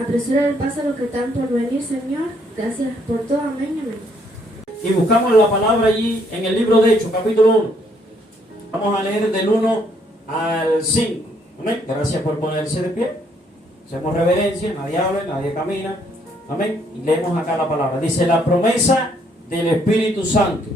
apresura el paso a los que están por venir, Señor. Gracias por todo. Amén, amén. Y buscamos la palabra allí en el libro de Hechos, capítulo 1. Vamos a leer del 1 al 5. Amén. Gracias por ponerse de pie. Hacemos reverencia, nadie habla, nadie camina. Amén. Y leemos acá la palabra. Dice, la promesa del Espíritu Santo.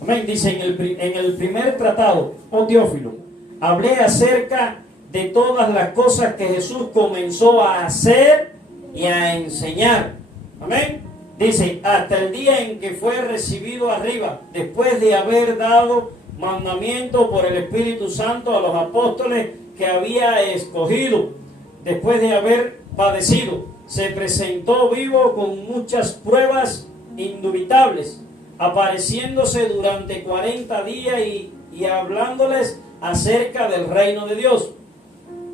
Amén. Dice, en el primer tratado, oh Teófilo, hablé acerca de todas las cosas que Jesús comenzó a hacer y a enseñar. Amén. Dice, hasta el día en que fue recibido arriba, después de haber dado mandamiento por el Espíritu Santo a los apóstoles que había escogido, después de haber padecido, se presentó vivo con muchas pruebas indubitables, apareciéndose durante 40 días y hablándoles acerca del reino de Dios.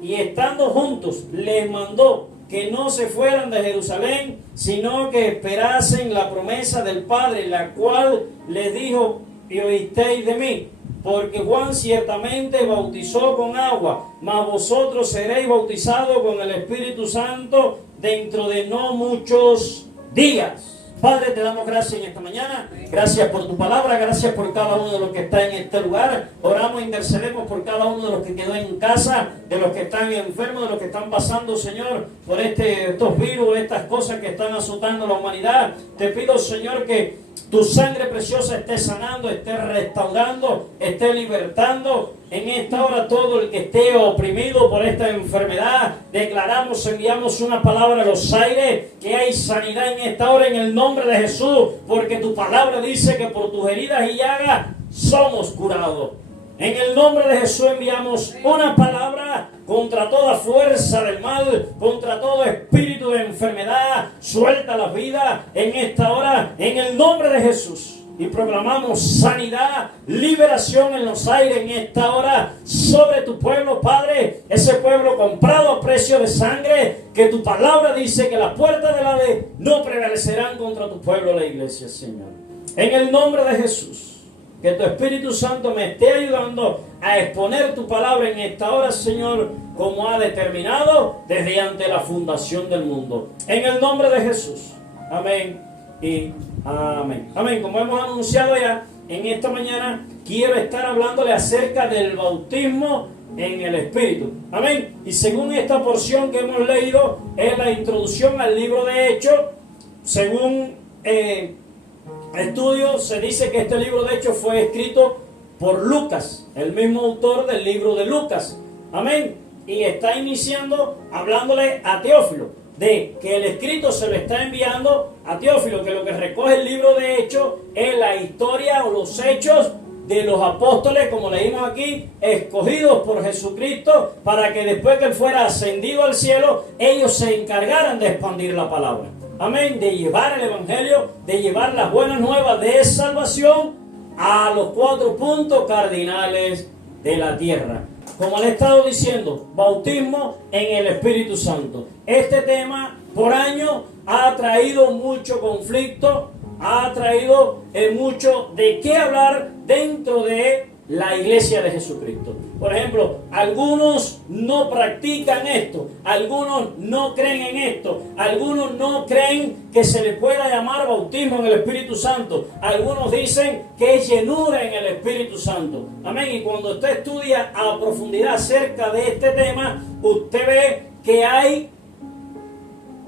Y estando juntos, les mandó que no se fueran de Jerusalén, sino que esperasen la promesa del Padre, la cual les dijo, y oísteis de mí, porque Juan ciertamente bautizó con agua, mas vosotros seréis bautizados con el Espíritu Santo dentro de no muchos días. Padre, te damos gracias en esta mañana. Gracias por tu palabra, gracias por cada uno de los que está en este lugar. Oramos e intercedemos por cada uno de los que quedó en casa, de los que están enfermos, de los que están pasando, Señor, por estos virus, estas cosas que están azotando la humanidad. Te pido, Señor, que tu sangre preciosa esté sanando, esté restaurando, esté libertando. En esta hora todo el que esté oprimido por esta enfermedad, declaramos, enviamos una palabra a los aires, que hay sanidad en esta hora en el nombre de Jesús, porque tu palabra dice que por tus heridas y llagas somos curados. En el nombre de Jesús enviamos una palabra contra toda fuerza del mal, contra todo espíritu de enfermedad. Suelta la vida en esta hora, en el nombre de Jesús. Y proclamamos sanidad, liberación en los aires en esta hora sobre tu pueblo, Padre. Ese pueblo comprado a precio de sangre, que tu palabra dice que las puertas del Hades no prevalecerán contra tu pueblo, la iglesia, Señor. En el nombre de Jesús. Que tu Espíritu Santo me esté ayudando a exponer tu palabra en esta hora, Señor, como ha determinado desde ante la fundación del mundo. En el nombre de Jesús. Amén y amén. Amén. Como hemos anunciado ya, en esta mañana quiero estar hablándole acerca del bautismo en el Espíritu. Amén. Y según esta porción que hemos leído, es la introducción al libro de Hechos. Según estudio, se dice que este libro de Hechos fue escrito por Lucas, el mismo autor del libro de Lucas. Amén. Y está iniciando hablándole a Teófilo, de que el escrito se lo está enviando a Teófilo, que lo que recoge el libro de Hechos es la historia o los hechos de los apóstoles, como leímos aquí, escogidos por Jesucristo, para que después que él fuera ascendido al cielo, ellos se encargaran de expandir la palabra. Amén, de llevar el evangelio, de llevar las buenas nuevas de salvación a los 4 puntos cardinales de la tierra. Como le he estado diciendo, bautismo en el Espíritu Santo. Este tema por años ha traído mucho conflicto, ha traído mucho de qué hablar dentro de la iglesia de Jesucristo. Por ejemplo, algunos no practican esto, algunos no creen en esto, algunos no creen que se le pueda llamar bautismo en el Espíritu Santo, algunos dicen que es llenura en el Espíritu Santo. Amén. Y cuando usted estudia a profundidad acerca de este tema, usted ve que hay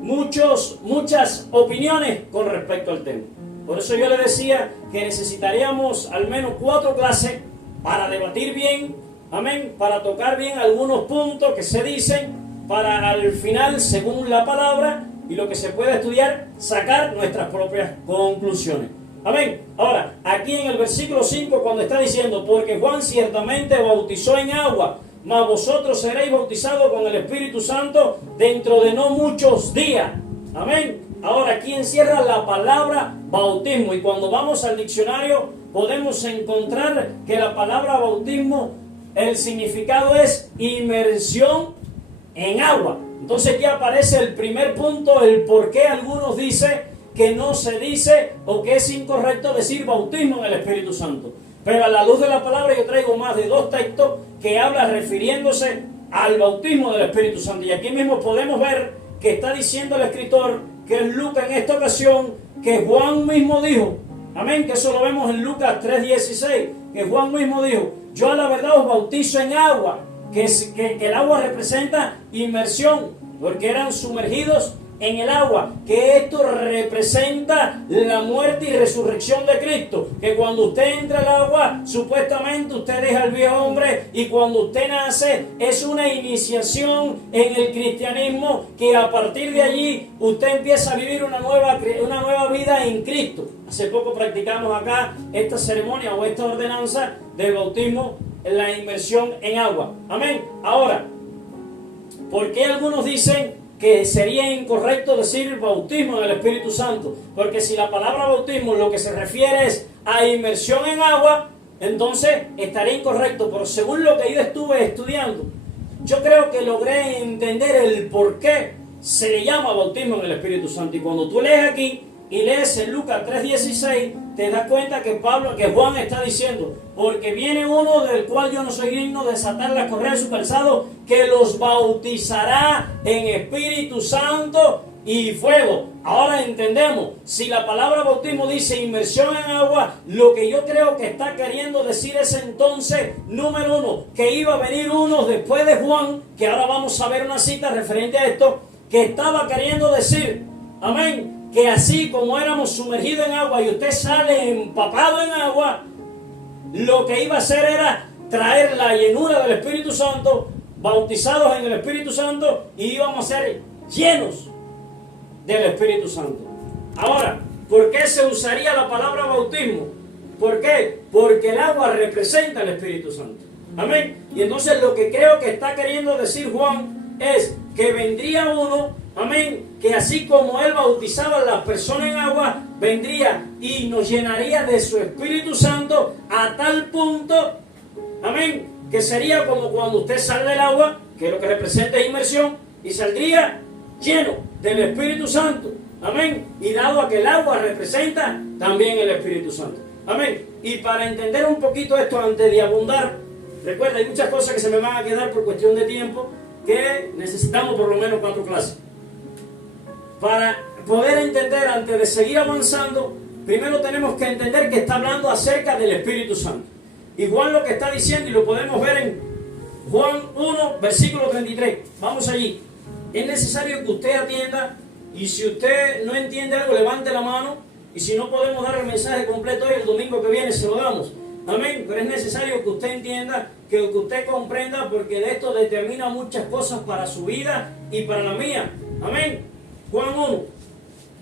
muchas opiniones con respecto al tema. Por eso yo le decía que necesitaríamos al menos 4 clases para debatir bien, amén, para tocar bien algunos puntos que se dicen, para al final, según la palabra y lo que se puede estudiar, sacar nuestras propias conclusiones. Amén. Ahora, aquí en el versículo 5, cuando está diciendo, porque Juan ciertamente bautizó en agua, mas vosotros seréis bautizados con el Espíritu Santo dentro de no muchos días. Amén. Ahora, aquí encierra la palabra bautismo, y cuando vamos al diccionario podemos encontrar que la palabra bautismo, el significado es inmersión en agua. Entonces aquí aparece el primer punto, el por qué algunos dicen que no se dice o que es incorrecto decir bautismo en el Espíritu Santo. Pero a la luz de la palabra yo traigo más de 2 textos que hablan refiriéndose al bautismo del Espíritu Santo. Y aquí mismo podemos ver que está diciendo el escritor, que es Lucas en esta ocasión, que Juan mismo dijo. Amén, que eso lo vemos en Lucas 3:16, que Juan mismo dijo: yo a la verdad os bautizo en agua, que el agua representa inmersión, porque eran sumergidos en el agua, que esto representa la muerte y resurrección de Cristo, que cuando usted entra al agua, supuestamente usted deja al viejo hombre, y cuando usted nace es una iniciación en el cristianismo, que a partir de allí usted empieza a vivir una nueva vida en Cristo. Hace poco practicamos acá esta ceremonia o esta ordenanza del bautismo, la inmersión en agua. Amén. Ahora, ¿por qué algunos dicen que sería incorrecto decir bautismo en el Espíritu Santo? Porque si la palabra bautismo lo que se refiere es a inmersión en agua, entonces estaría incorrecto. Pero según lo que yo estuve estudiando, yo creo que logré entender el por qué se le llama bautismo en el Espíritu Santo. Y cuando tú lees aquí y lees en Lucas 3:16, te das cuenta que Juan está diciendo: porque viene uno del cual yo no soy digno de desatar las correas de su calzado, que los bautizará en Espíritu Santo y fuego. Ahora entendemos, si la palabra bautismo dice inmersión en agua, lo que yo creo que está queriendo decir es entonces, número uno, que iba a venir uno después de Juan, que ahora vamos a ver una cita referente a esto, que estaba queriendo decir, amén, que así como éramos sumergidos en agua y usted sale empapado en agua, lo que iba a hacer era traer la llenura del Espíritu Santo, bautizados en el Espíritu Santo, y íbamos a ser llenos del Espíritu Santo. Ahora, ¿por qué se usaría la palabra bautismo? ¿Por qué? Porque el agua representa el Espíritu Santo. Amén. Y entonces lo que creo que está queriendo decir Juan es que vendría uno, amén, que así como él bautizaba a las personas en agua, vendría y nos llenaría de su Espíritu Santo a tal punto, amén, que sería como cuando usted sale del agua, que lo que representa es inmersión, y saldría lleno del Espíritu Santo, amén, y dado a que el agua representa también el Espíritu Santo, amén. Y para entender un poquito esto antes de abundar, recuerda, hay muchas cosas que se me van a quedar por cuestión de tiempo, que necesitamos por lo menos 4 clases. Para poder entender, antes de seguir avanzando, primero tenemos que entender que está hablando acerca del Espíritu Santo. Y Juan lo que está diciendo, y lo podemos ver en Juan 1, versículo 33. Vamos allí. Es necesario que usted atienda, y si usted no entiende algo, levante la mano, y si no podemos dar el mensaje completo hoy, el domingo que viene se lo damos. Amén. Pero es necesario que usted entienda, que usted comprenda, porque de esto determina muchas cosas para su vida y para la mía. Amén. Juan 1,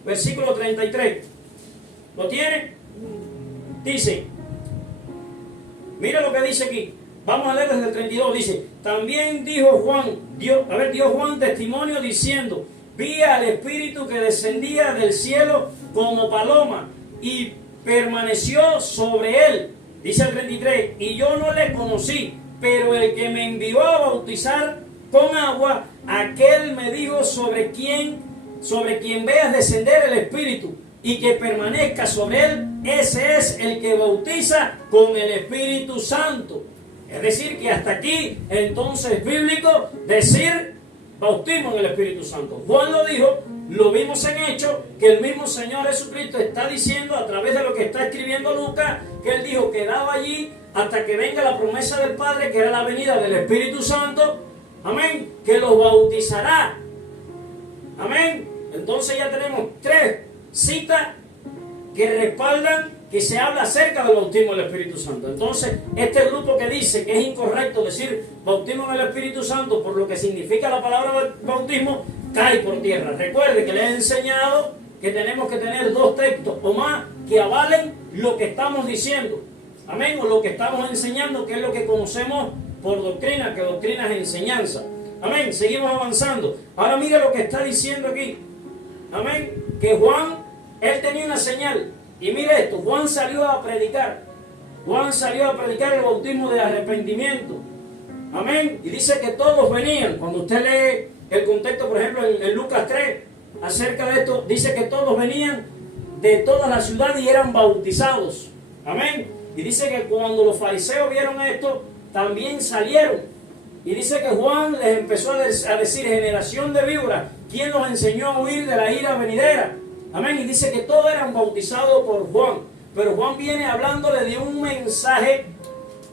versículo 33. ¿Lo tiene? Dice, mira lo que dice aquí. Vamos a leer desde el 32. Dice, también dijo Juan, dio Juan testimonio diciendo, vi al Espíritu que descendía del cielo como paloma y permaneció sobre él. Dice el 33, y yo no le conocí, pero el que me envió a bautizar con agua, aquel me dijo sobre quien veas descender el Espíritu y que permanezca sobre él, ese es el que bautiza con el Espíritu Santo. Es decir, que hasta aquí entonces es bíblico decir bautismo en el Espíritu Santo. Juan lo dijo, lo vimos en Hechos, que el mismo Señor Jesucristo está diciendo a través de lo que está escribiendo Lucas, que él dijo que quedaba allí hasta que venga la promesa del Padre, que era la venida del Espíritu Santo, amén, que los bautizará, amén. Entonces ya tenemos 3 citas que respaldan que se habla acerca del bautismo del Espíritu Santo. Entonces, este grupo que dice que es incorrecto decir bautismo en el Espíritu Santo por lo que significa la palabra bautismo, cae por tierra. Recuerde que les he enseñado que tenemos que tener 2 textos o más que avalen lo que estamos diciendo. Amén, o lo que estamos enseñando, que es lo que conocemos por doctrina, que doctrina es enseñanza. Amén, seguimos avanzando. Ahora mire lo que está diciendo aquí. Amén, que Juan, él tenía una señal. Y mire esto, Juan salió a predicar. Juan salió a predicar el bautismo de arrepentimiento. Amén. Y dice que todos venían. Cuando usted lee el contexto, por ejemplo, en Lucas 3, acerca de esto, dice que todos venían de toda la ciudad y eran bautizados. Amén. Y dice que cuando los fariseos vieron esto, también salieron. Y dice que Juan les empezó a decir, generación de víboras, quien los enseñó a huir de la ira venidera. Amén. Y dice que todos eran bautizados por Juan. Pero Juan viene hablándole de un mensaje.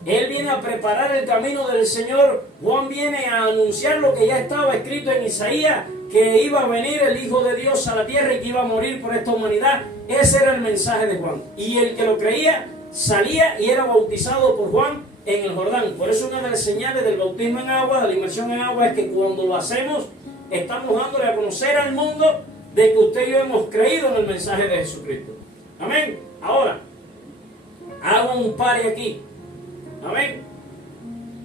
Él viene a preparar el camino del Señor. Juan viene a anunciar lo que ya estaba escrito en Isaías, que iba a venir el Hijo de Dios a la tierra y que iba a morir por esta humanidad. Ese era el mensaje de Juan. Y el que lo creía salía y era bautizado por Juan en el Jordán. Por eso una de las señales del bautismo en agua, de la inmersión en agua, es que cuando lo hacemos, estamos dándole a conocer al mundo de que usted y yo hemos creído en el mensaje de Jesucristo. Amén. Ahora, hago un pare aquí. Amén.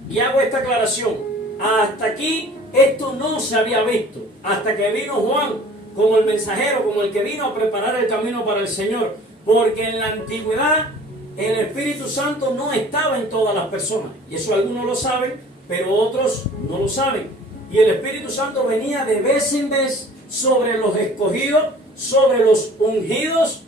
Y hago esta aclaración. Hasta aquí esto no se había visto. Hasta que vino Juan como el mensajero, como el que vino a preparar el camino para el Señor. Porque en la antigüedad el Espíritu Santo no estaba en todas las personas. Y eso algunos lo saben, pero otros no lo saben. Y el Espíritu Santo venía de vez en vez sobre los escogidos, sobre los ungidos,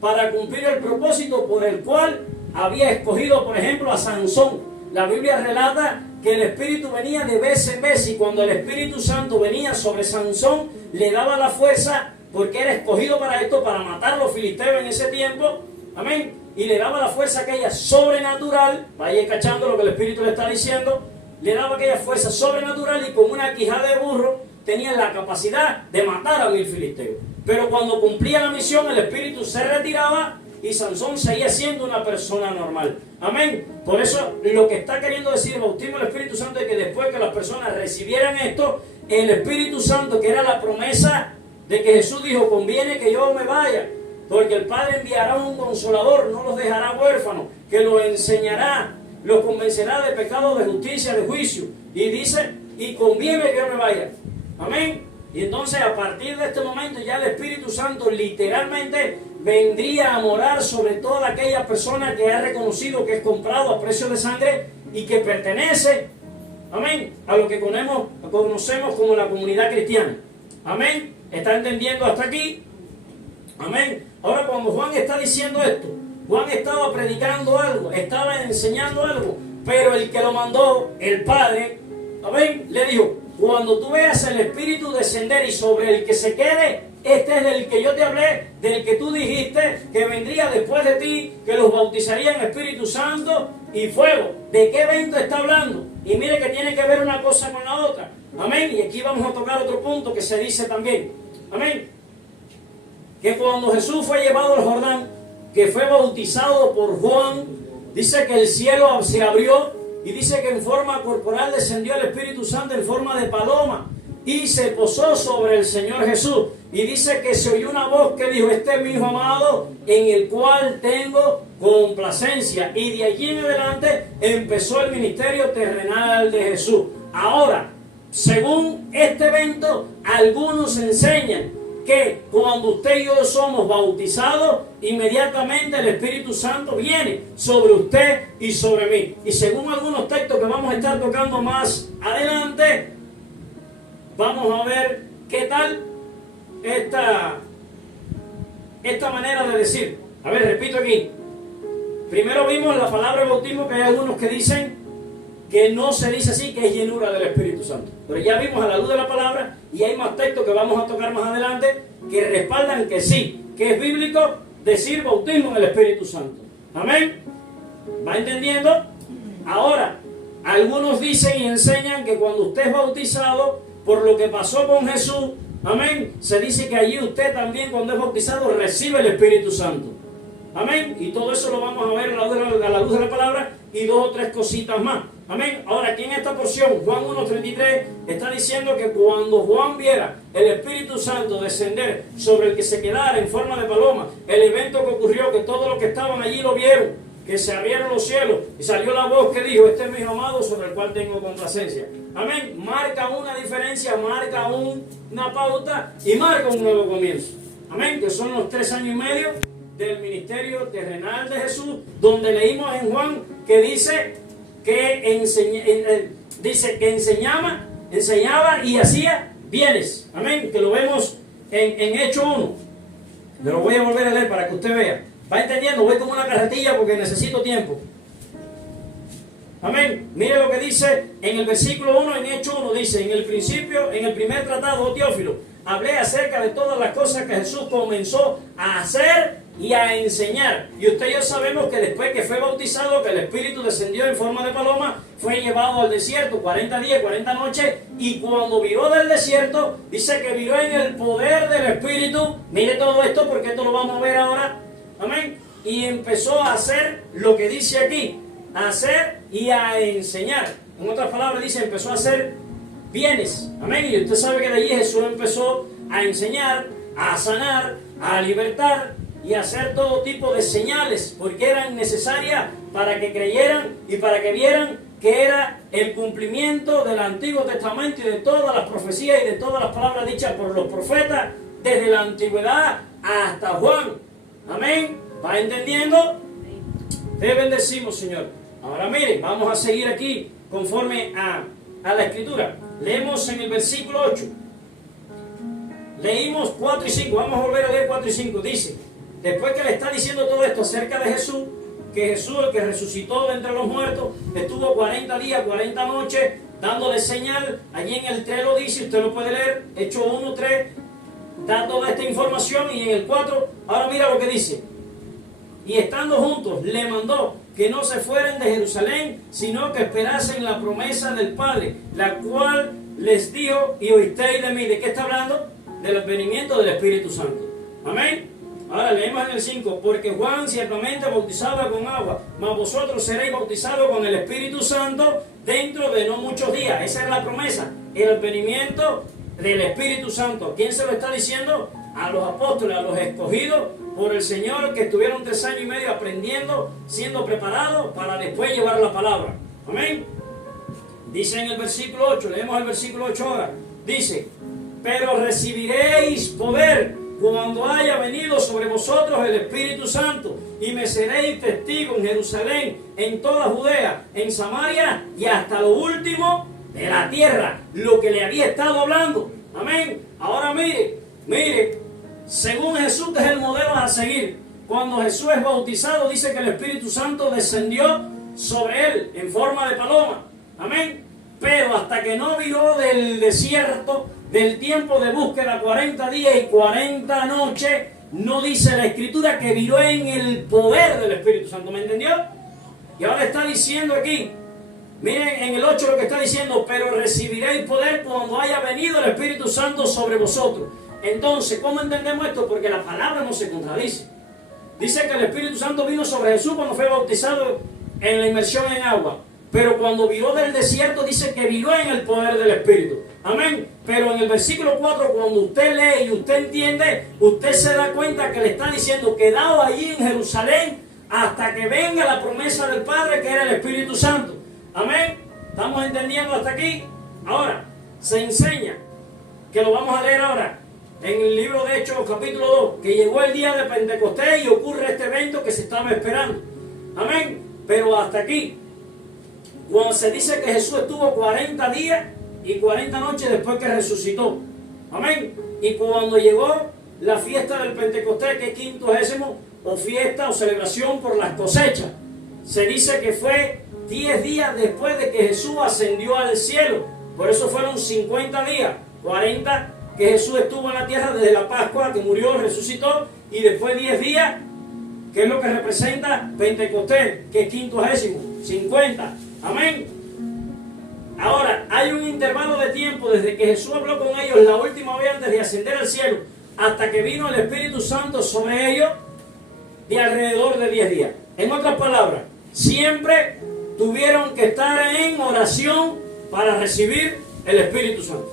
para cumplir el propósito por el cual había escogido, por ejemplo, a Sansón. La Biblia relata que el Espíritu venía de vez en vez, y cuando el Espíritu Santo venía sobre Sansón, le daba la fuerza, porque era escogido para esto, para matar a los filisteos en ese tiempo. Amén. Y le daba la fuerza aquella sobrenatural. Vaya cachando lo que el Espíritu le está diciendo. Le daba aquella fuerza sobrenatural, y con una quijada de burro tenía la capacidad de matar a 1000 filisteos. Pero cuando cumplía la misión, el Espíritu se retiraba y Sansón seguía siendo una persona normal. Amén. Por eso lo que está queriendo decir el bautismo del Espíritu Santo es que después que las personas recibieran esto, el Espíritu Santo, que era la promesa de que Jesús dijo, conviene que yo me vaya, porque el Padre enviará un consolador, no los dejará huérfanos, que los enseñará, los convencerá de pecado, de justicia, de juicio. Y dice, y conviene que yo me vaya. Amén. Y entonces a partir de este momento ya el Espíritu Santo literalmente vendría a morar sobre toda aquella persona que ha reconocido que es comprado a precio de sangre y que pertenece, amén, a lo que conocemos como la comunidad cristiana. Amén. ¿Está entendiendo hasta aquí? Amén. Ahora, cuando Juan está diciendo esto, Juan estaba predicando algo, estaba enseñando algo, pero el que lo mandó, el Padre, amén, le dijo, cuando tú veas el Espíritu descender y sobre el que se quede, este es del que yo te hablé, del que tú dijiste que vendría después de ti, que los bautizaría en Espíritu Santo y fuego. ¿De qué evento está hablando? Y mire que tiene que ver una cosa con la otra. Amén. Y aquí vamos a tocar otro punto que se dice también. Amén. Que cuando Jesús fue llevado al Jordán, que fue bautizado por Juan, dice que el cielo se abrió y dice que en forma corporal descendió el Espíritu Santo en forma de paloma y se posó sobre el Señor Jesús. Y dice que se oyó una voz que dijo, este es mi Hijo amado, en el cual tengo complacencia. Y de allí en adelante empezó el ministerio terrenal de Jesús. Ahora, según este evento, algunos enseñan que cuando usted y yo somos bautizados, inmediatamente el Espíritu Santo viene sobre usted y sobre mí. Y según algunos textos que vamos a estar tocando más adelante, vamos a ver qué tal esta manera de decir. A ver, repito aquí. Primero vimos la palabra bautismo, que hay algunos que dicen que no se dice así, que es llenura del Espíritu Santo. Pero ya vimos a la luz de la palabra, y hay más textos que vamos a tocar más adelante que respaldan que sí, que es bíblico decir bautismo en el Espíritu Santo. Amén. ¿Va entendiendo? Ahora, algunos dicen y enseñan que cuando usted es bautizado, por lo que pasó con Jesús, amén, se dice que allí usted también, cuando es bautizado, recibe el Espíritu Santo. Amén. Y todo eso lo vamos a ver a la luz de la palabra, y 2 o 3 cositas más. Amén. Ahora, aquí en esta porción, Juan 1:33 está diciendo que cuando Juan viera el Espíritu Santo descender sobre el que se quedara en forma de paloma, el evento que ocurrió, que todos los que estaban allí lo vieron, que se abrieron los cielos y salió la voz que dijo, este es mi Hijo amado sobre el cual tengo complacencia. Amén. Marca una diferencia, marca una pauta y marca un nuevo comienzo. Amén. Que son los 3 años y medio del ministerio terrenal de Jesús, donde leímos en Juan que dice que enseñaba y hacía bienes. Amén. Que lo vemos en Hechos 1. Me lo voy a volver a leer para que usted vea. ¿Va entendiendo? Voy como una carretilla porque necesito tiempo. Amén. Mire lo que dice en el versículo 1, en Hechos 1, dice, en el principio, en el primer tratado, oh Teófilo, hablé acerca de todas las cosas que Jesús comenzó a hacer y a enseñar. Y usted y yo sabemos que después que fue bautizado, que el Espíritu descendió en forma de paloma, fue llevado al desierto 40 días, 40 noches, y cuando viró del desierto, dice que viró en el poder del Espíritu. Mire todo esto porque esto lo vamos a ver ahora. Amén. Y empezó a hacer lo que dice aquí, a hacer y a enseñar. En otras palabras dice, empezó a hacer bienes. Amén. Y usted sabe que de allí Jesús empezó a enseñar, a sanar, a libertar y a hacer todo tipo de señales, porque eran necesarias para que creyeran y para que vieran que era el cumplimiento del Antiguo Testamento y de todas las profecías y de todas las palabras dichas por los profetas desde la antigüedad hasta Juan. Amén. ¿Va entendiendo? Te bendecimos, Señor. Ahora mire, vamos a seguir aquí conforme a la Escritura. Leemos en el versículo 8. Leímos 4 y 5. Vamos a volver a leer 4 y 5. Dice, después que le está diciendo todo esto acerca de Jesús, que Jesús, el que resucitó de entre los muertos, estuvo 40 días, 40 noches, dándole señal. Allí en el 3 lo dice, usted lo puede leer, Hechos 1, 3, da toda esta información. Y en el 4, ahora mira lo que dice. Y estando juntos, le mandó que no se fueran de Jerusalén, sino que esperasen la promesa del Padre, la cual les dijo, y oísteis de mí. ¿De qué está hablando? Del advenimiento del Espíritu Santo. Amén. Ahora leemos en el 5, porque Juan ciertamente bautizaba con agua, mas vosotros seréis bautizados con el Espíritu Santo dentro de no muchos días. Esa es la promesa, el advenimiento del Espíritu Santo. ¿Quién se lo está diciendo? A los apóstoles, a los escogidos por el Señor, que estuvieron 3 años y medio aprendiendo, siendo preparados para después llevar la palabra. Amén. Dice en el versículo 8, leemos el versículo 8 ahora. Dice, pero recibiréis poder cuando haya venido sobre vosotros el Espíritu Santo, y me seréis testigos en Jerusalén, en toda Judea, en Samaria y hasta lo último de la tierra. Lo que le había estado hablando. Amén. Ahora mire, según Jesús, que es el modelo a seguir. Cuando Jesús es bautizado, dice que el Espíritu Santo descendió sobre él en forma de paloma. Amén. Pero hasta que no viró del desierto, del tiempo de búsqueda, 40 días y 40 noches, no dice la Escritura que viró en el poder del Espíritu Santo. ¿Me entendió? Y ahora está diciendo aquí, miren en el 8 lo que está diciendo, pero recibiréis poder cuando haya venido el Espíritu Santo sobre vosotros. Entonces, ¿cómo entendemos esto? Porque la palabra no se contradice. Dice que el Espíritu Santo vino sobre Jesús cuando fue bautizado en la inmersión en agua. Pero cuando viró del desierto, dice que viró en el poder del Espíritu. Amén. Pero en el versículo 4, cuando usted lee y usted entiende, usted se da cuenta que le está diciendo, quedado allí en Jerusalén hasta que venga la promesa del Padre, que era el Espíritu Santo. Amén. ¿Estamos entendiendo hasta aquí? Ahora, se enseña, que lo vamos a leer ahora, en el libro de Hechos, capítulo 2, que llegó el día de Pentecostés y ocurre este evento que se estaba esperando. Amén. Pero hasta aquí, cuando se dice que Jesús estuvo 40 días y 40 noches después que resucitó. Amén. Y cuando llegó la fiesta del Pentecostés, que es 50º, o fiesta o celebración por las cosechas, se dice que fue 10 días después de que Jesús ascendió al cielo. Por eso fueron 50 días, 40 que Jesús estuvo en la tierra desde la Pascua, que murió, resucitó, y después 10 días, que es lo que representa Pentecostés, que es 50º, 50. Amén. Ahora, hay un intervalo de tiempo desde que Jesús habló con ellos la última vez antes de ascender al cielo, hasta que vino el Espíritu Santo sobre ellos, de alrededor de 10 días. En otras palabras, siempre tuvieron que estar en oración para recibir el Espíritu Santo.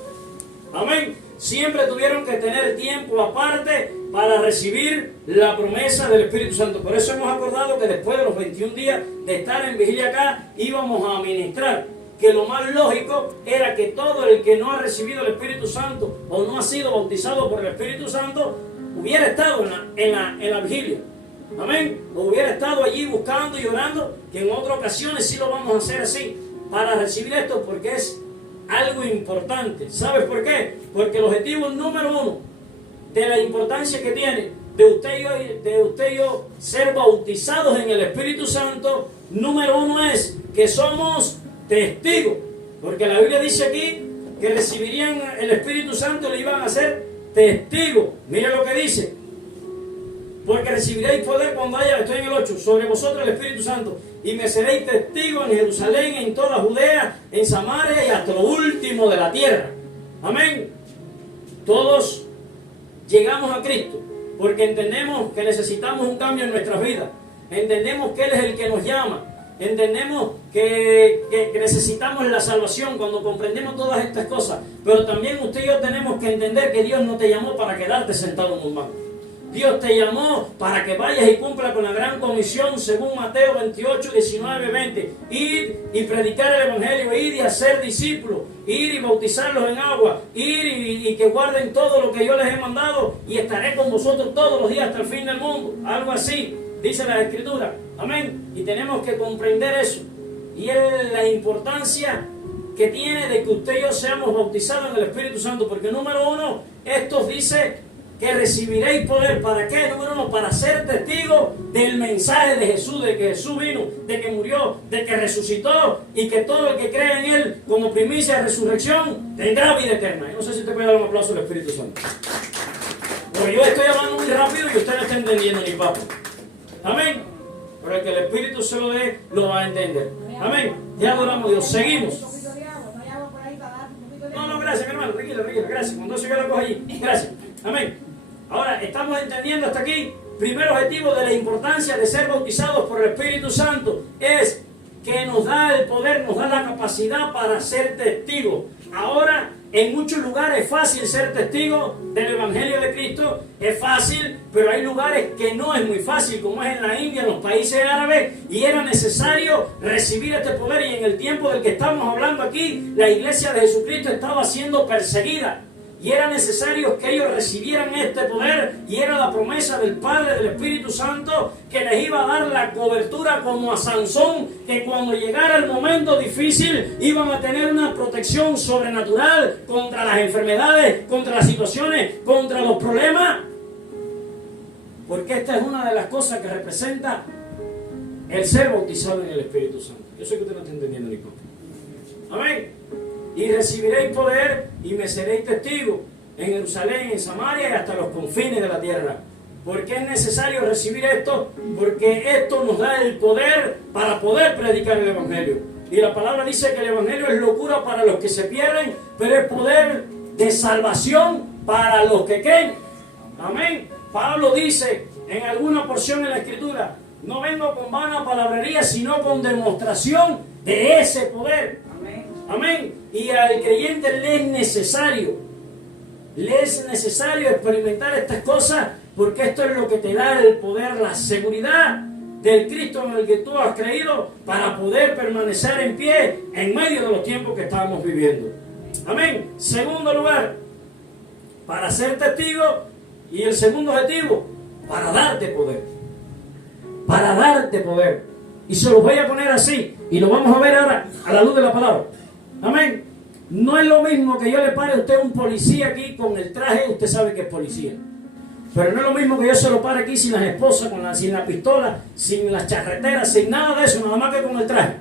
Amén. Siempre tuvieron que tener tiempo aparte para recibir la promesa del Espíritu Santo. Por eso hemos acordado que después de los 21 días de estar en vigilia acá, íbamos a ministrar que lo más lógico era que todo el que no ha recibido el Espíritu Santo o no ha sido bautizado por el Espíritu Santo hubiera estado en la vigilia. Amén. O hubiera estado allí buscando y orando, que en otras ocasiones sí lo vamos a hacer así, para recibir esto, porque es algo importante. ¿Sabes por qué? Porque el objetivo número 1 de la importancia que tiene de usted y yo ser bautizados en el Espíritu Santo, número 1 es que somos testigos. Porque la Biblia dice aquí que recibirían el Espíritu Santo y le iban a ser testigos. Mire lo que dice. Porque recibiréis poder cuando haya, estoy en el 8, sobre vosotros el Espíritu Santo, y me seréis testigos en Jerusalén, en toda Judea, en Samaria y hasta lo último de la tierra. Amén. Todos llegamos a Cristo porque entendemos que necesitamos un cambio en nuestras vidas. Entendemos que Él es el que nos llama. Entendemos que necesitamos la salvación cuando comprendemos todas estas cosas. Pero también usted y yo tenemos que entender que Dios no te llamó para quedarte sentado en un banco. Dios te llamó para que vayas y cumpla con la gran comisión según Mateo 28, 19, 20. Ir y predicar el Evangelio, ir y hacer discípulos, ir y bautizarlos en agua, ir y que guarden todo lo que yo les he mandado y estaré con vosotros todos los días hasta el fin del mundo. Algo así dice la Escritura. Amén. Y tenemos que comprender eso. Y es la importancia que tiene de que usted y yo seamos bautizados en el Espíritu Santo. Porque número uno, esto dice que recibiréis poder. ¿Para qué? Número uno, para ser testigos del mensaje de Jesús, de que Jesús vino, de que murió, de que resucitó y que todo el que cree en Él como primicia de resurrección tendrá vida eterna. Yo no sé si te puede dar un aplauso al Espíritu Santo. Porque yo estoy hablando muy rápido y usted no está entendiendo ni papo. Amén. Pero el que el Espíritu se lo dé, lo va a entender. Amén. Ya adoramos a Dios. Seguimos. No, gracias, mi hermano. Tranquilo, gracias. Cuando eso yo lo cojo allí. Gracias. Amén. Ahora, estamos entendiendo hasta aquí. Primer objetivo de la importancia de ser bautizados por el Espíritu Santo es que nos da el poder, nos da la capacidad para ser testigos. Ahora, en muchos lugares es fácil ser testigo del Evangelio de Cristo, es fácil, pero hay lugares que no es muy fácil, como es en la India, en los países árabes, y era necesario recibir este poder. Y en el tiempo del que estamos hablando aquí, la iglesia de Jesucristo estaba siendo perseguida. Y era necesario que ellos recibieran este poder, y era la promesa del Padre, del Espíritu Santo, que les iba a dar la cobertura como a Sansón, que cuando llegara el momento difícil iban a tener una protección sobrenatural contra las enfermedades, contra las situaciones, contra los problemas. Porque esta es una de las cosas que representa el ser bautizado en el Espíritu Santo. Yo sé que usted no está entendiendo ni cómo. Amén. Y recibiréis poder y me seréis testigos en Jerusalén, en Samaria y hasta los confines de la tierra. ¿Por qué es necesario recibir esto? Porque esto nos da el poder para poder predicar el Evangelio. Y la palabra dice que el Evangelio es locura para los que se pierden, pero es poder de salvación para los que creen. Amén. Pablo dice en alguna porción de la Escritura: no vengo con vana palabrería, sino con demostración de ese poder. Amén. Y al creyente le es necesario experimentar estas cosas, porque esto es lo que te da el poder, la seguridad del Cristo en el que tú has creído, para poder permanecer en pie en medio de los tiempos que estamos viviendo. Amén. Segundo lugar, para ser testigo. Y el segundo objetivo, para darte poder. Para darte poder. Y se los voy a poner así, y lo vamos a ver ahora a la luz de la palabra. Amén. No es lo mismo que yo le pare a usted un policía aquí con el traje, usted sabe que es policía. Pero no es lo mismo que yo se lo pare aquí sin las esposas, sin la pistola, sin las charreteras, sin nada de eso, nada más que con el traje.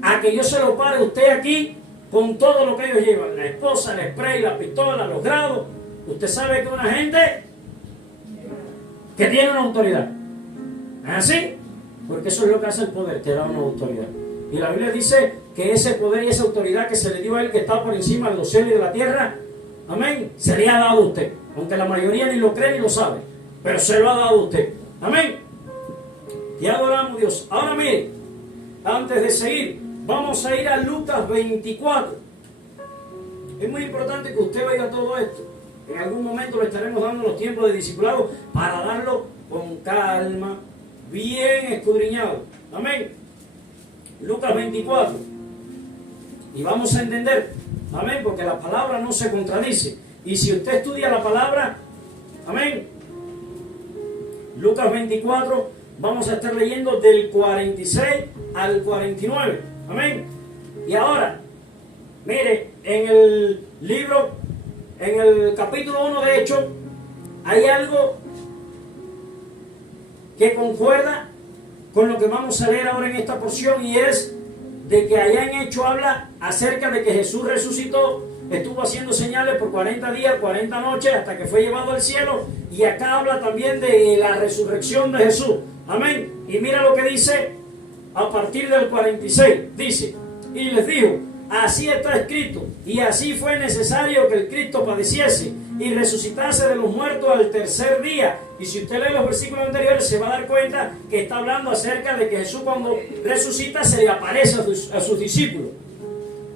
A que yo se lo pare a usted aquí con todo lo que ellos llevan, la esposa, el spray, la pistola, los grados. Usted sabe que es una gente que tiene una autoridad. ¿Es así? Porque eso es lo que hace el poder, te da una autoridad. Y la Biblia dice que ese poder y esa autoridad que se le dio a él, que está por encima de los cielos y de la tierra, amén, se le ha dado a usted. Aunque la mayoría ni lo cree ni lo sabe, pero se lo ha dado a usted. Amén. Y adoramos a Dios. Ahora mire, antes de seguir, vamos a ir a Lucas 24. Es muy importante que usted vea todo esto. En algún momento le estaremos dando los tiempos de discipulado para darlo con calma, bien escudriñado. Amén. Lucas 24. Y vamos a entender, amén, porque la palabra no se contradice. Y si usted estudia la palabra, amén, Lucas 24, vamos a estar leyendo del 46 al 49. Amén. Y ahora, mire, en el libro, en el capítulo 1 de Hechos, hay algo que concuerda con lo que vamos a leer ahora en esta porción, y es de que allá en Hechos habla acerca de que Jesús resucitó, estuvo haciendo señales por 40 días, 40 noches, hasta que fue llevado al cielo. Y acá habla también de la resurrección de Jesús. Amén. Y mira lo que dice a partir del 46. Dice, y les dijo, así está escrito, y así fue necesario que el Cristo padeciese y resucitase de los muertos al tercer día. Y si usted lee los versículos anteriores, se va a dar cuenta que está hablando acerca de que Jesús, cuando resucita, se le aparece a sus discípulos.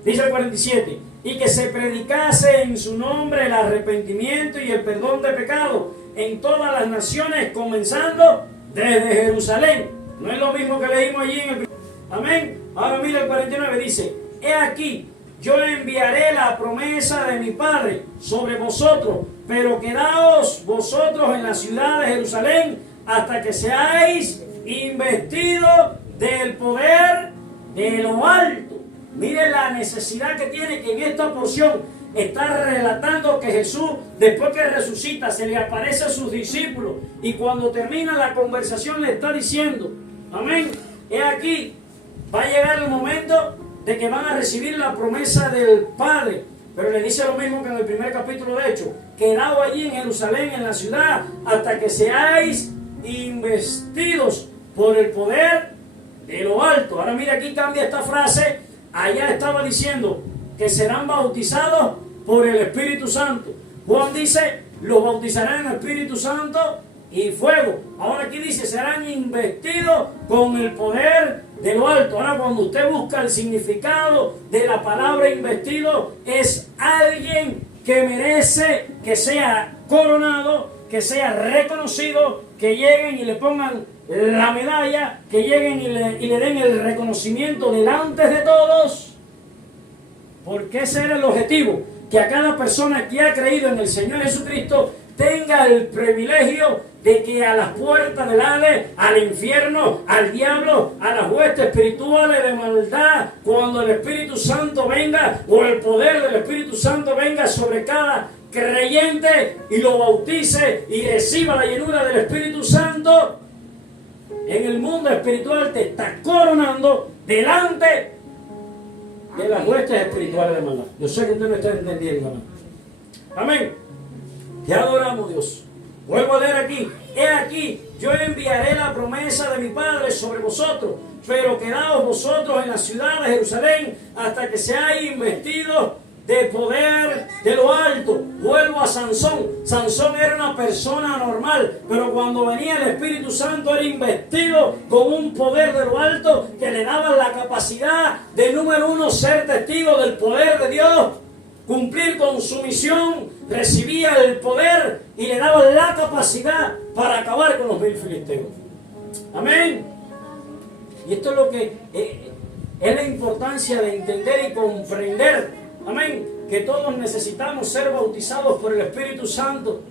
Dice el 47, y que se predicase en su nombre el arrepentimiento y el perdón de pecado en todas las naciones, comenzando desde Jerusalén. No es lo mismo que leímos allí en el... Amén. Ahora mira el 49, dice, he aquí, yo enviaré la promesa de mi Padre sobre vosotros, pero quedaos vosotros en la ciudad de Jerusalén hasta que seáis investidos del poder de lo alto. Mire la necesidad que tiene, que en esta porción está relatando que Jesús, después que resucita, se le aparece a sus discípulos, y cuando termina la conversación le está diciendo, amén, he aquí, va a llegar el momento de que van a recibir la promesa del Padre. Pero le dice lo mismo que en el primer capítulo de Hechos, quedado allí en Jerusalén, en la ciudad, hasta que seáis investidos por el poder de lo alto. Ahora mira, aquí cambia esta frase. Allá estaba diciendo que serán bautizados por el Espíritu Santo. Juan dice, los bautizarán en el Espíritu Santo y fuego. Ahora aquí dice, serán investidos con el poder de lo alto. Ahora, cuando usted busca el significado de la palabra investido, es alguien que merece que sea coronado, que sea reconocido, que lleguen y le pongan la medalla, que lleguen y le den el reconocimiento delante de todos. Porque ese era el objetivo, que a cada persona que ha creído en el Señor Jesucristo tenga el privilegio de que a las puertas del Hades, al infierno, al diablo, a las huestes espirituales de maldad, cuando el Espíritu Santo venga, o el poder del Espíritu Santo venga sobre cada creyente y lo bautice y reciba la llenura del Espíritu Santo, en el mundo espiritual te está coronando delante de las huestes espirituales de maldad. Yo sé que usted no está entendiendo, ¿no? Amén. Ya adoramos a Dios. Vuelvo a leer aquí. He aquí, yo enviaré la promesa de mi Padre sobre vosotros, pero quedaos vosotros en la ciudad de Jerusalén hasta que seáis investidos de poder de lo alto. Vuelvo a Sansón. Sansón era una persona normal, pero cuando venía el Espíritu Santo era investido con un poder de lo alto que le daba la capacidad de, número uno, ser testigo del poder de Dios, cumplir con su misión, recibía el poder y le daba la capacidad para acabar con los 1000 filisteos. Amén. Y esto es lo que es la importancia de entender y comprender. Amén. Que todos necesitamos ser bautizados por el Espíritu Santo.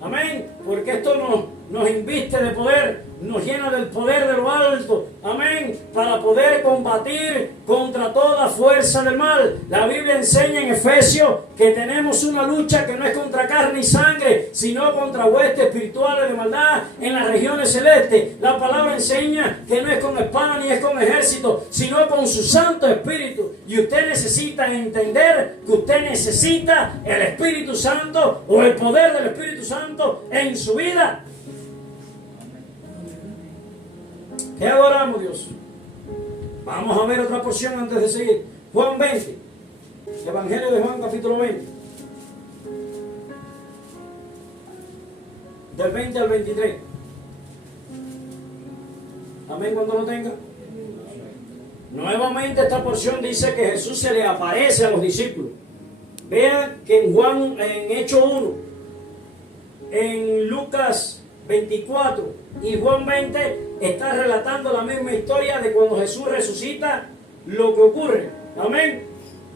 Amén. Porque esto nos inviste de poder, nos llena del poder de lo alto. Amén. Para poder combatir contra toda fuerza del mal. La Biblia enseña en Efesios que tenemos una lucha que no es contra carne y sangre, sino contra huestes espirituales de maldad en las regiones celestes. La palabra enseña que no es con espada ni es con ejército, sino con su Santo Espíritu. Y usted necesita entender que usted necesita el Espíritu Santo o el poder del Espíritu Santo en su vida. ¿Qué adoramos, Dios? Vamos a ver otra porción antes de seguir. Juan 20. Evangelio de Juan, capítulo 20. Del 20 al 23. Amén cuando lo tenga. Nuevamente esta porción dice que Jesús se le aparece a los discípulos. Vean que en Juan, en Hechos 1, en Lucas 24 y Juan 20 está relatando la misma historia de cuando Jesús resucita, lo que ocurre. Amén.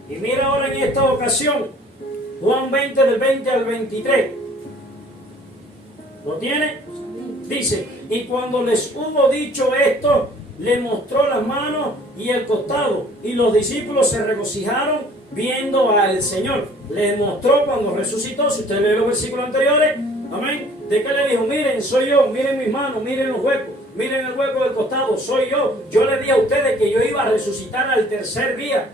Y mira ahora en esta ocasión, Juan 20 del 20 al 23. ¿Lo tiene? Dice, y cuando les hubo dicho esto, le mostró las manos y el costado, y los discípulos se regocijaron viendo al Señor. Les mostró cuando resucitó. Si usted lee los versículos anteriores, amén, ¿de qué le dijo? Miren, soy yo, miren mis manos, miren los huecos, miren el hueco del costado, soy yo. Yo le di a ustedes que yo iba a resucitar al tercer día.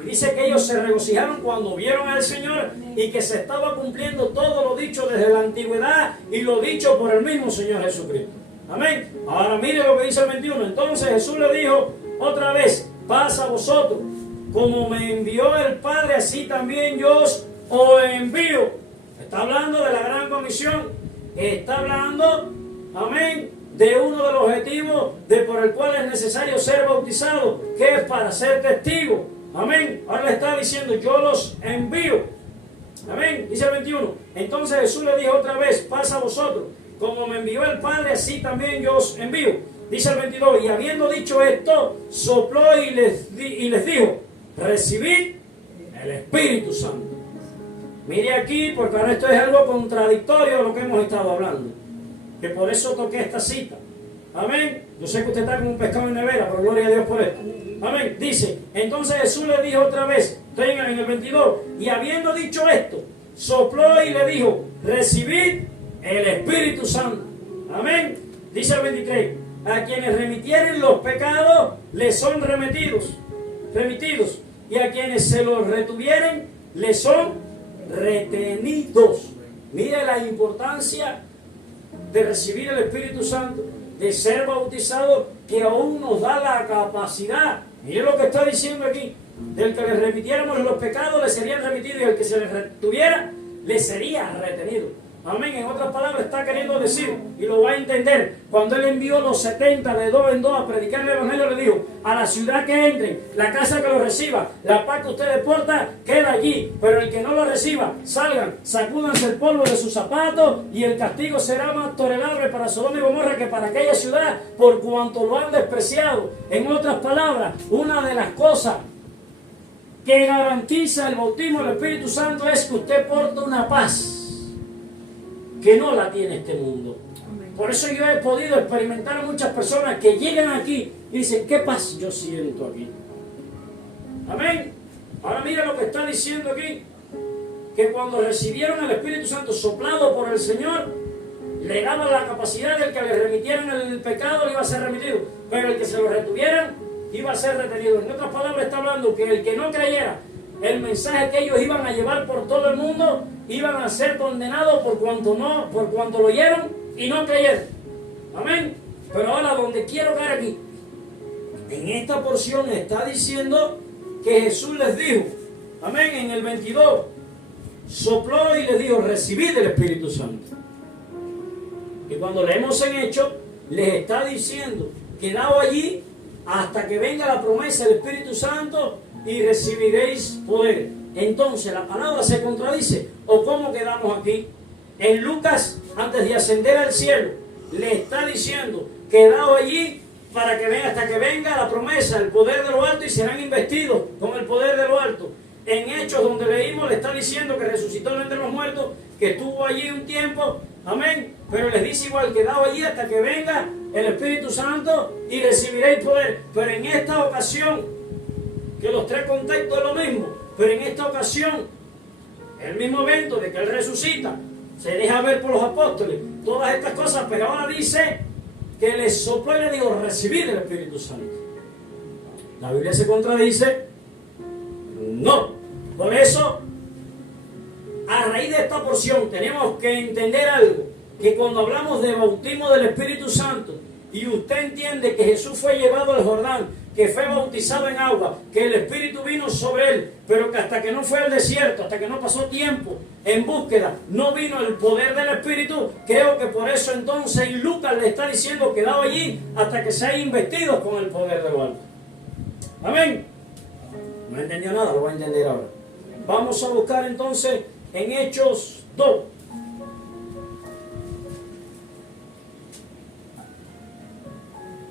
Y dice que ellos se regocijaron cuando vieron al Señor y que se estaba cumpliendo todo lo dicho desde la antigüedad y lo dicho por el mismo Señor Jesucristo. Amén. Ahora mire lo que dice el 21. Entonces Jesús le dijo otra vez: paz a vosotros. Como me envió el Padre, así también yo os envío. Está hablando de la gran comisión. Está hablando, amén, de uno de los objetivos por el cual es necesario ser bautizado, que es para ser testigo. Amén. Ahora le está diciendo: yo los envío. Amén. Dice el 21. Entonces Jesús le dijo otra vez: paz a vosotros. Como me envió el Padre, así también yo os envío. Dice el 22. Y habiendo dicho esto, sopló y les dijo: recibid el Espíritu Santo. Mire aquí, porque ahora esto es algo contradictorio a lo que hemos estado hablando, que por eso toqué esta cita. Amén. Yo sé que usted está con un pescado en nevera, pero gloria a Dios por esto. Amén. Dice: entonces Jesús le dijo otra vez, estoy en el 22, y habiendo dicho esto, sopló y le dijo: recibid el Espíritu Santo. Amén. Dice el 23: a quienes remitieren los pecados les son remitidos, y a quienes se los retuvieren les son retenidos. Mire la importancia de recibir el Espíritu Santo, de ser bautizado, que aún nos da la capacidad. Mire lo que está diciendo aquí: del que le remitiéramos los pecados le serían remitidos, y el que se les retuviera le sería retenido. Amén. En otras palabras está queriendo decir, y lo va a entender, cuando él envió los 70 de dos en dos a predicar el evangelio, le dijo: a la ciudad que entren, la casa que lo reciba, la paz que ustedes portan queda allí, pero el que no lo reciba, salgan, sacúdanse el polvo de sus zapatos, y el castigo será más tolerable para Sodoma y Gomorra que para aquella ciudad, por cuanto lo han despreciado. En otras palabras, una de las cosas que garantiza el bautismo del Espíritu Santo es que usted porta una paz que no la tiene este mundo. Por eso yo he podido experimentar a muchas personas que llegan aquí y dicen: ¿qué paz yo siento aquí? Amén. Ahora mira lo que está diciendo aquí, que cuando recibieron el Espíritu Santo soplado por el Señor, le daba la capacidad del que le remitieran el pecado, le iba a ser remitido, pero el que se lo retuvieran iba a ser retenido. En otras palabras está hablando que el que no creyera el mensaje que ellos iban a llevar por todo el mundo, iban a ser condenados por cuanto lo oyeron y no creyeron. Amén. Pero ahora donde quiero caer aquí, en esta porción está diciendo que Jesús les dijo, amén, en el 22, sopló y les dijo: recibid el Espíritu Santo. Y cuando leemos en Hechos, les está diciendo: quedado allí hasta que venga la promesa del Espíritu Santo y recibiréis poder. Entonces la palabra se contradice. ¿O cómo quedamos aquí? En Lucas, antes de ascender al cielo, le está diciendo: quedado allí para que venga, hasta que venga la promesa, el poder de lo alto, y serán investidos con el poder de lo alto. En Hechos, donde leímos, le está diciendo que resucitó de entre los muertos, que estuvo allí un tiempo, amén, pero les dice igual: quedado allí hasta que venga el Espíritu Santo y recibiréis poder. Pero en esta ocasión, que los tres contextos es lo mismo, pero en esta ocasión, el mismo evento de que Él resucita, se deja ver por los apóstoles, todas estas cosas, pero ahora dice que les sopló y le dijo: recibid el Espíritu Santo. La Biblia se contradice. No. Por eso, a raíz de esta porción, tenemos que entender algo, que cuando hablamos de bautismo del Espíritu Santo, y usted entiende que Jesús fue llevado al Jordán, que fue bautizado en agua, que el Espíritu vino sobre él, pero que hasta que no fue al desierto, hasta que no pasó tiempo en búsqueda, no vino el poder del Espíritu. Creo que por eso entonces Lucas le está diciendo: quedado allí hasta que sea investido con el poder de lo alto. Amén. No entendió nada, lo va a entender ahora. Vamos a buscar entonces en Hechos 2.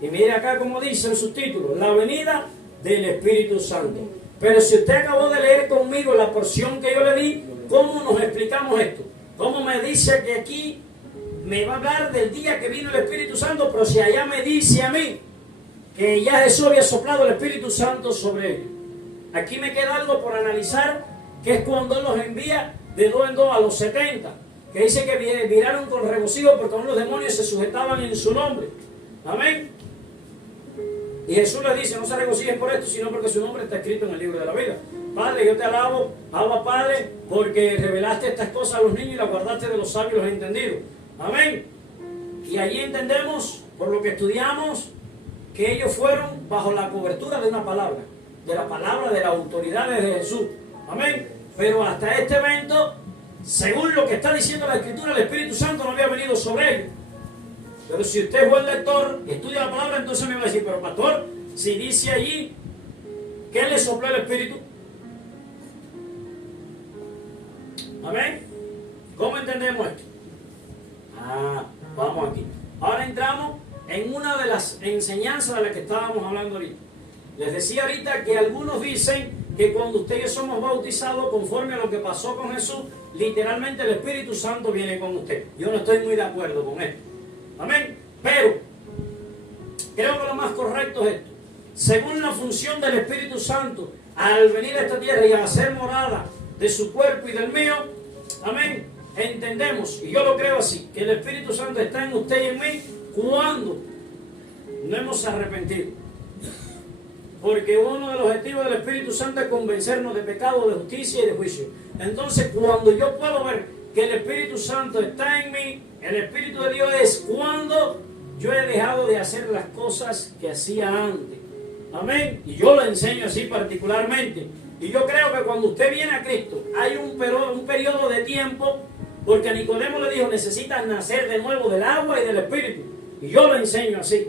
Y mire acá como dice el subtítulo: la venida del Espíritu Santo. Pero si usted acabó de leer conmigo la porción que yo le di, ¿cómo nos explicamos esto? ¿Cómo me dice que aquí me va a hablar del día que vino el Espíritu Santo, pero si allá me dice a mí que ya Jesús había soplado el Espíritu Santo sobre ellos? Aquí me queda algo por analizar, que es cuando Él los envía de dos en dos a los 70, que dice que viraron con regocijo porque aún los demonios se sujetaban en su nombre. Amén. Y Jesús le dice, no se regocijen por esto, sino porque su nombre está escrito en el libro de la vida. Padre, yo te alabo, Abba Padre, porque revelaste estas cosas a los niños y las guardaste de los sabios y los entendidos. Amén. Y allí entendemos, por lo que estudiamos, que ellos fueron bajo la cobertura de una palabra, de la palabra de las autoridades de Jesús. Amén. Pero hasta este evento, según lo que está diciendo la Escritura, el Espíritu Santo no había venido sobre ellos. Pero si usted es buen lector y estudia la palabra, entonces me va a decir, pero pastor, si dice allí que le sopló el Espíritu. Amén. ¿Cómo entendemos esto? Vamos aquí. Ahora entramos en una de las enseñanzas de las que estábamos hablando ahorita. Les decía ahorita que algunos dicen que cuando ustedes somos bautizados conforme a lo que pasó con Jesús, literalmente el Espíritu Santo viene con usted. Yo no estoy muy de acuerdo con esto. Amén. Pero creo que lo más correcto es esto. Según la función del Espíritu Santo al venir a esta tierra y a hacer morada de su cuerpo y del mío, amén, entendemos, y yo lo creo así, que el Espíritu Santo está en usted y en mí cuando no hemos arrepentido. Porque uno de los objetivos del Espíritu Santo es convencernos de pecado, de justicia y de juicio. Entonces, cuando yo puedo ver que el Espíritu Santo está en mí, el Espíritu de Dios es cuando yo he dejado de hacer las cosas que hacía antes. Amén. Y yo lo enseño así particularmente. Y yo creo que cuando usted viene a Cristo, hay un periodo de tiempo, porque a Nicodemo le dijo, necesitas nacer de nuevo del agua y del Espíritu. Y yo lo enseño así.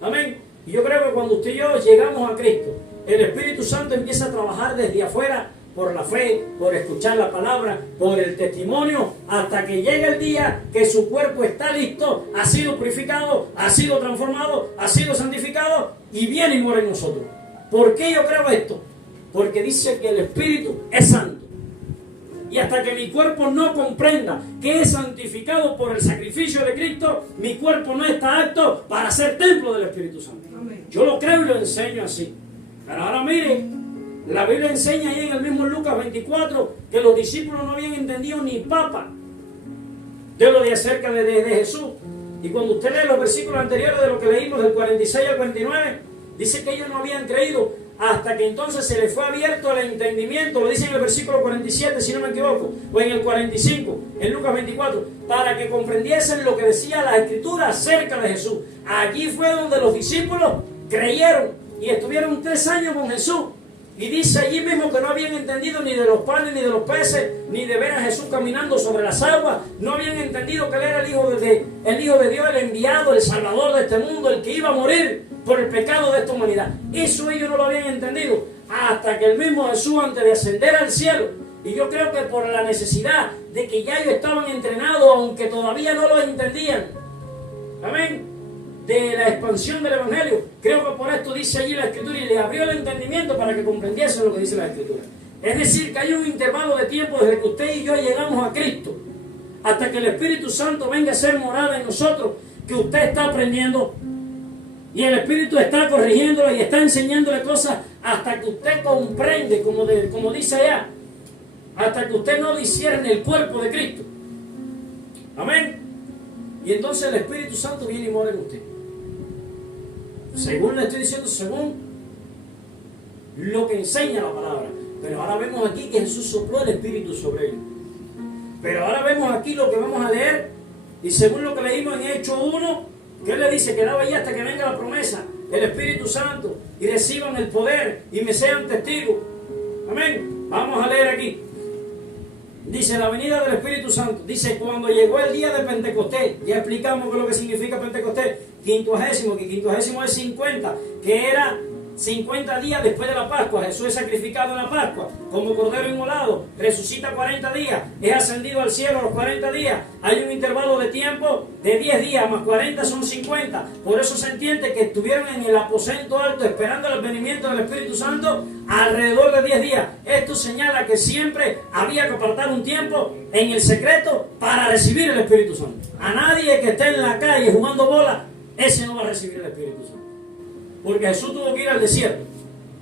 Amén. Y yo creo que cuando usted y yo llegamos a Cristo, el Espíritu Santo empieza a trabajar desde afuera, por la fe, por escuchar la palabra, por el testimonio, hasta que llegue el día que su cuerpo está listo, ha sido purificado, ha sido transformado, ha sido santificado y viene y muere en nosotros. ¿Por qué yo creo esto? Porque dice que el Espíritu es santo. Y hasta que mi cuerpo no comprenda que es santificado por el sacrificio de Cristo, mi cuerpo no está apto para ser templo del Espíritu Santo. Amén. Yo lo creo y lo enseño así. Pero ahora miren, la Biblia enseña ahí en el mismo Lucas 24 que los discípulos no habían entendido ni papa de lo de acerca de Jesús. Y cuando usted lee los versículos anteriores de lo que leímos del 46 al 49, dice que ellos no habían creído hasta que entonces se les fue abierto el entendimiento. Lo dice en el versículo 47, si no me equivoco, o en el 45, en Lucas 24, para que comprendiesen lo que decía la Escritura acerca de Jesús. Allí fue donde los discípulos creyeron y estuvieron 3 años con Jesús. Y dice allí mismo que no habían entendido ni de los panes, ni de los peces, ni de ver a Jesús caminando sobre las aguas. No habían entendido que Él era el Hijo de Dios, el enviado, el Salvador de este mundo, el que iba a morir por el pecado de esta humanidad. Eso ellos no lo habían entendido hasta que el mismo Jesús, antes de ascender al cielo, y yo creo que por la necesidad de que ya ellos estaban entrenados, aunque todavía no lo entendían, amén, de la expansión del Evangelio, creo que por esto dice allí la Escritura, y le abrió el entendimiento para que comprendiesen lo que dice la Escritura. Es decir, que hay un intervalo de tiempo desde que usted y yo llegamos a Cristo hasta que el Espíritu Santo venga a ser morada en nosotros, que usted está aprendiendo y el Espíritu está corrigiéndole y está enseñándole cosas hasta que usted comprende, como dice allá, hasta que usted no discierne el cuerpo de Cristo. Amén. Y entonces el Espíritu Santo viene y mora en usted. Según le estoy diciendo, según lo que enseña la palabra. Pero ahora vemos aquí que Jesús sopló el Espíritu sobre él. Pero ahora vemos aquí lo que vamos a leer. Y según lo que leímos en Hechos 1, que Él le dice que daba ahí hasta que venga la promesa, el Espíritu Santo, y reciban el poder y me sean testigos. Amén. Vamos a leer aquí. Dice, la venida del Espíritu Santo. Dice, cuando llegó el día de Pentecostés, ya explicamos qué es lo que significa Pentecostés, 50, que 50 es 50, que era 50 días después de la Pascua. Jesús es sacrificado en la Pascua como cordero inmolado, resucita 40 días, es ascendido al cielo a los 40 días. Hay un intervalo de tiempo de 10 días, más 40 son 50. Por eso se entiende que estuvieron en el aposento alto esperando el venimiento del Espíritu Santo alrededor de 10 días. Esto señala que siempre había que apartar un tiempo en el secreto para recibir el Espíritu Santo. A nadie que esté en la calle jugando bola, ese no va a recibir el Espíritu Santo. Porque Jesús tuvo que ir al desierto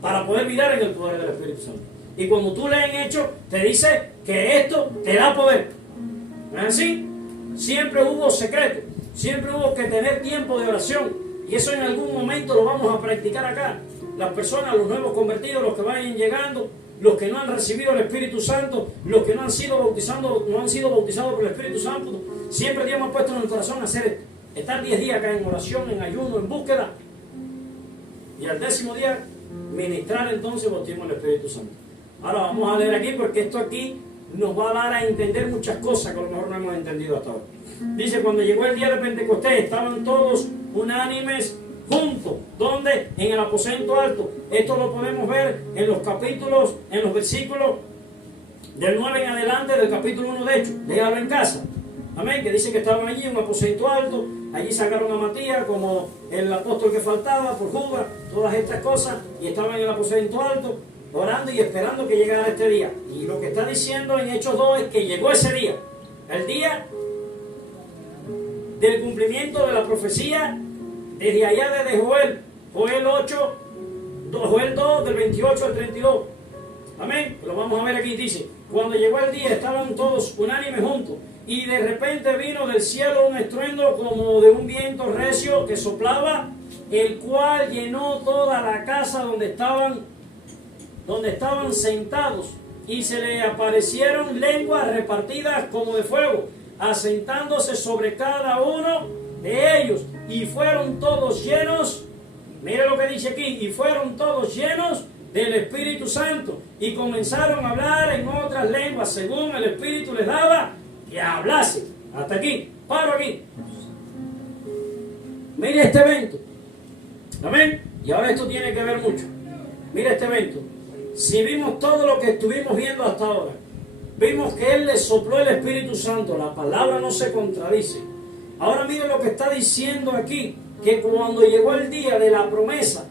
para poder mirar en el poder del Espíritu Santo. Y cuando tú lees en Hechos, te dice que esto te da poder. ¿No es así? Siempre hubo secreto, siempre hubo que tener tiempo de oración. Y eso en algún momento lo vamos a practicar acá. Las personas, los nuevos convertidos, los que vayan llegando, los que no han recibido el Espíritu Santo, los que no han sido bautizados por el Espíritu Santo, siempre Dios me ha puesto en el corazón hacer esto. Estar 10 días acá en oración, en ayuno, en búsqueda. Y al 10º día, ministrar entonces bautismo del Espíritu Santo. Ahora vamos a leer aquí, porque esto aquí nos va a dar a entender muchas cosas que a lo mejor no hemos entendido hasta ahora. Dice, cuando llegó el día de Pentecostés, estaban todos unánimes juntos. ¿Dónde? En el aposento alto. Esto lo podemos ver en los capítulos, en los versículos del 9 en adelante del capítulo 1 de Hechos. Léalo en casa. Amén. Que dice que estaban allí en un aposento alto. Allí sacaron a Matías como el apóstol que faltaba por Judas. Todas estas cosas. Y estaban en el aposento alto, orando y esperando que llegara este día. Y lo que está diciendo en Hechos 2 es que llegó ese día. El día del cumplimiento de la profecía desde allá desde Joel 2 del 28 al 32. Amén. Lo vamos a ver aquí. Dice, cuando llegó el día estaban todos unánimes juntos, y de repente vino del cielo un estruendo como de un viento recio que soplaba, el cual llenó toda la casa donde estaban sentados, y se le aparecieron lenguas repartidas como de fuego, asentándose sobre cada uno de ellos, y fueron todos llenos, mire lo que dice aquí, y fueron todos llenos del Espíritu Santo, y comenzaron a hablar en otras lenguas según el Espíritu les daba que hablase. Hasta aquí, paro aquí. Mire este evento. Amén. Y ahora esto tiene que ver mucho. Mire este evento. Si vimos todo lo que estuvimos viendo hasta ahora, vimos que Él le sopló el Espíritu Santo, la palabra no se contradice. Ahora mire lo que está diciendo aquí, que cuando llegó el día de la promesa,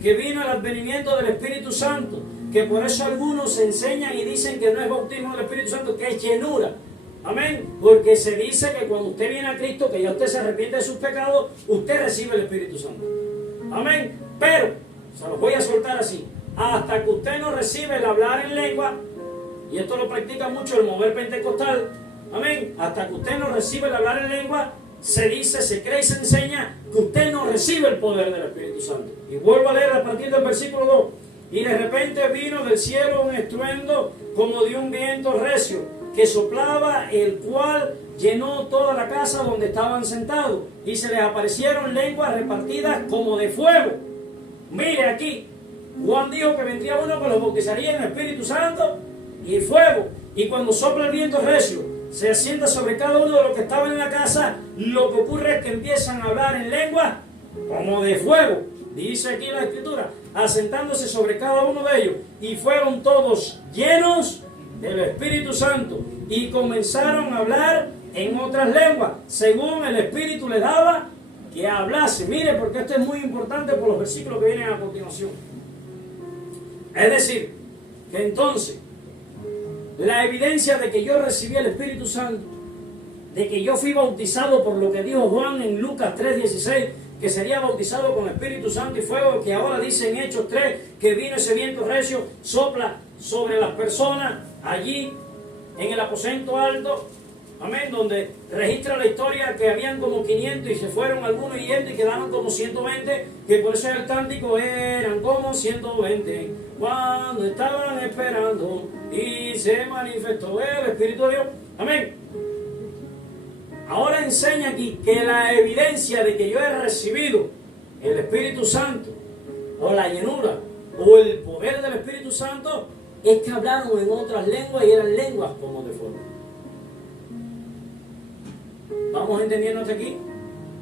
que vino el advenimiento del Espíritu Santo, que por eso algunos enseñan y dicen que no es bautismo del Espíritu Santo, que es llenura. Amén. Porque se dice que cuando usted viene a Cristo, que ya usted se arrepiente de sus pecados, usted recibe el Espíritu Santo. Amén. Pero, se los voy a soltar así, hasta que usted no recibe el hablar en lengua, y esto lo practica mucho el mover pentecostal, amén, hasta que usted no recibe el hablar en lengua, se dice, se cree y se enseña que usted no recibe el poder del Espíritu Santo. Y vuelvo a leer a partir del versículo 2. Y de repente vino del cielo un estruendo como de un viento recio que soplaba, el cual llenó toda la casa donde estaban sentados, y se les aparecieron lenguas repartidas como de fuego. Mire aquí, Juan dijo que vendría uno que los bautizaría en el Espíritu Santo y fuego, y cuando sopla el viento recio se asienta sobre cada uno de los que estaban en la casa. Lo que ocurre es que empiezan a hablar en lengua como de fuego, dice aquí la Escritura, asentándose sobre cada uno de ellos, y fueron todos llenos del Espíritu Santo, y comenzaron a hablar en otras lenguas, según el Espíritu les daba que hablase. Mire, porque esto es muy importante por los versículos que vienen a continuación. Es decir, que entonces, la evidencia de que yo recibí el Espíritu Santo, de que yo fui bautizado por lo que dijo Juan en Lucas 3:16, que sería bautizado con Espíritu Santo y fuego, que ahora dice en Hechos 3, que vino ese viento recio, sopla sobre las personas allí en el aposento alto, amén, donde registra la historia que habían como 500 y se fueron algunos yendo y quedaron como 120, que por eso el cántico eran como 120, cuando estaban esperando y se manifestó el Espíritu de Dios, amén. Ahora enseña aquí que la evidencia de que yo he recibido el Espíritu Santo, o la llenura, o el poder del Espíritu Santo, es que hablaron en otras lenguas y eran lenguas como de fuego. ¿Vamos entendiendo hasta aquí?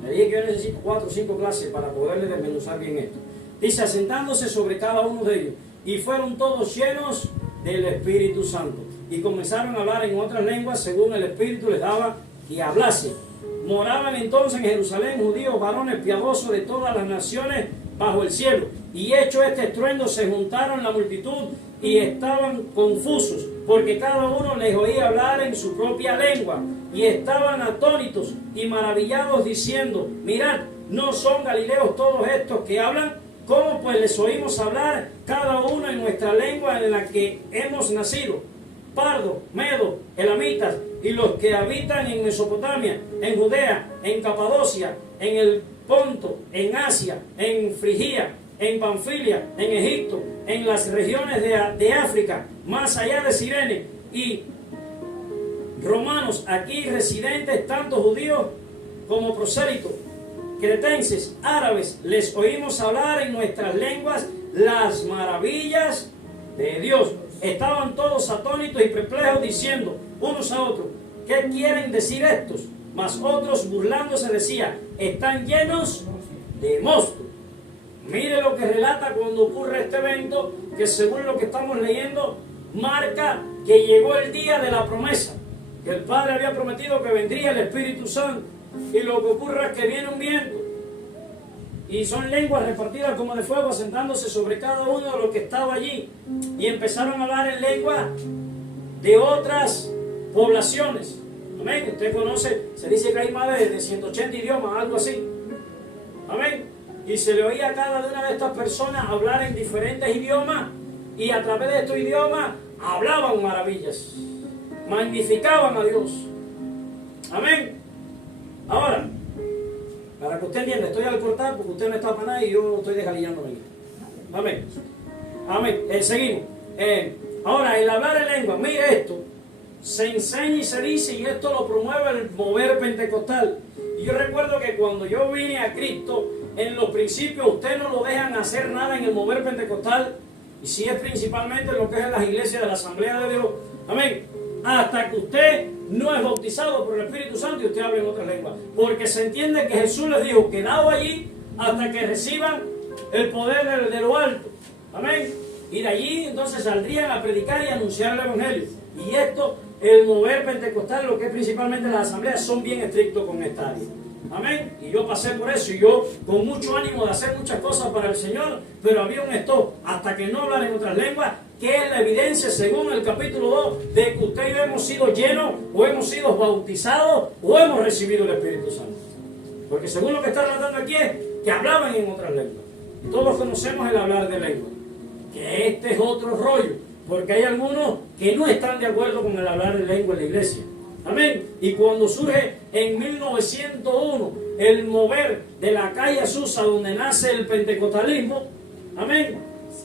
Me dije que yo necesito 4 o 5 clases para poderle desmenuzar bien esto. Dice, asentándose sobre cada uno de ellos, y fueron todos llenos del Espíritu Santo, y comenzaron a hablar en otras lenguas según el Espíritu les daba que hablase. Moraban entonces en Jerusalén judíos, varones piadosos de todas las naciones bajo el cielo. Y hecho este estruendo, se juntaron la multitud y estaban confusos, porque cada uno les oía hablar en su propia lengua. Y estaban atónitos y maravillados, diciendo, mirad, ¿no son galileos todos estos que hablan? ¿Cómo pues les oímos hablar cada uno en nuestra lengua en la que hemos nacido? Pardo, medo, elamitas, y los que habitan en Mesopotamia, en Judea, en Capadocia, en el Ponto, en Asia, en Frigia, en Panfilia, en Egipto, en las regiones de África, más allá de Cirene, y romanos aquí residentes, tanto judíos como prosélitos, cretenses, árabes, les oímos hablar en nuestras lenguas las maravillas de Dios. Estaban todos atónitos y perplejos, diciendo unos a otros, ¿qué quieren decir estos? Mas otros, burlándose, decían, están llenos de mosto. Mire lo que relata cuando ocurre este evento, que según lo que estamos leyendo, marca que llegó el día de la promesa, que el Padre había prometido que vendría el Espíritu Santo, y lo que ocurre es que viene un viento, y son lenguas repartidas como de fuego, asentándose sobre cada uno de los que estaba allí, y empezaron a hablar en lengua de otras poblaciones. Amén. Usted conoce, se dice que hay más de 180 idiomas, algo así. Amén. Y se le oía a cada una de estas personas hablar en diferentes idiomas, y a través de estos idiomas hablaban maravillas, magnificaban a Dios. Amén. Ahora, para que usted entienda, estoy al cortar porque usted no está para nada y yo estoy desgalillándome. Amén. Amén. Seguimos. Ahora, el hablar en lengua, mire esto, se enseña y se dice, y esto lo promueve el mover pentecostal. Y yo recuerdo que cuando yo vine a Cristo, en los principios, usted no lo dejan hacer nada en el mover pentecostal, y si es principalmente lo que es en las iglesias de la Asamblea de Dios. Amén. Hasta que usted no es bautizado por el Espíritu Santo y usted habla en otras lenguas. Porque se entiende que Jesús les dijo, quedado allí hasta que reciban el poder de lo alto. Amén. Y de allí entonces saldrían a predicar y anunciar el Evangelio. Y esto, el mover pentecostal, lo que es principalmente las asambleas, son bien estrictos con esta área. Amén. Y yo pasé por eso, y yo con mucho ánimo de hacer muchas cosas para el Señor, pero había un stop, hasta que no hablar en otras lenguas, que es la evidencia, según el capítulo 2, de que usted y yo hemos sido llenos, o hemos sido bautizados, o hemos recibido el Espíritu Santo. Porque según lo que está relatando aquí es que hablaban en otras lenguas. Y todos conocemos el hablar de lengua. Que este es otro rollo, porque hay algunos que no están de acuerdo con el hablar de lengua en la iglesia. Amén. Y cuando surge en 1901 el mover de la calle Azusa, donde nace el pentecostalismo, amén,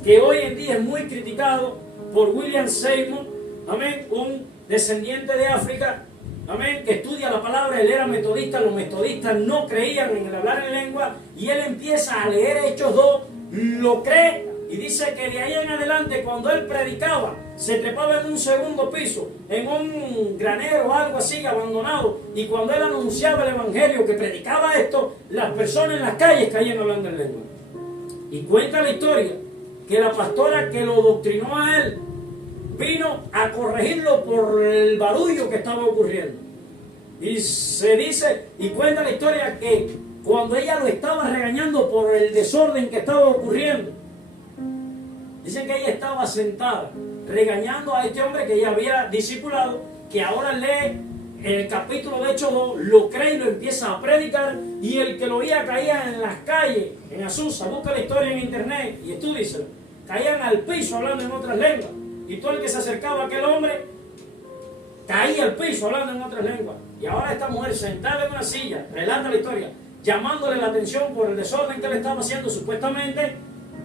que hoy en día es muy criticado por William Seymour, amén, un descendiente de África, amén, que estudia la palabra. Él era metodista, los metodistas no creían en el hablar en lengua, y él empieza a leer Hechos 2, lo cree, y dice que de ahí en adelante, cuando él predicaba, se trepaba en un segundo piso, en un granero o algo así abandonado, y cuando él anunciaba el Evangelio, que predicaba esto, las personas en las calles caían hablando en lengua. Y cuenta la historia que la pastora que lo doctrinó a él vino a corregirlo por el barullo que estaba ocurriendo. Y se dice, y cuenta la historia que cuando ella lo estaba regañando por el desorden que estaba ocurriendo, dicen que ella estaba sentada regañando a este hombre que ella había discipulado, que ahora lee el capítulo de Hechos 2, lo cree y lo empieza a predicar, y el que lo oía caía en las calles, en Azusa. Busca la historia en internet y estúdiesela. Caían al piso hablando en otras lenguas, y todo el que se acercaba a aquel hombre caía al piso hablando en otras lenguas. Y ahora esta mujer sentada en una silla, relata la historia, llamándole la atención por el desorden que le estaba haciendo supuestamente,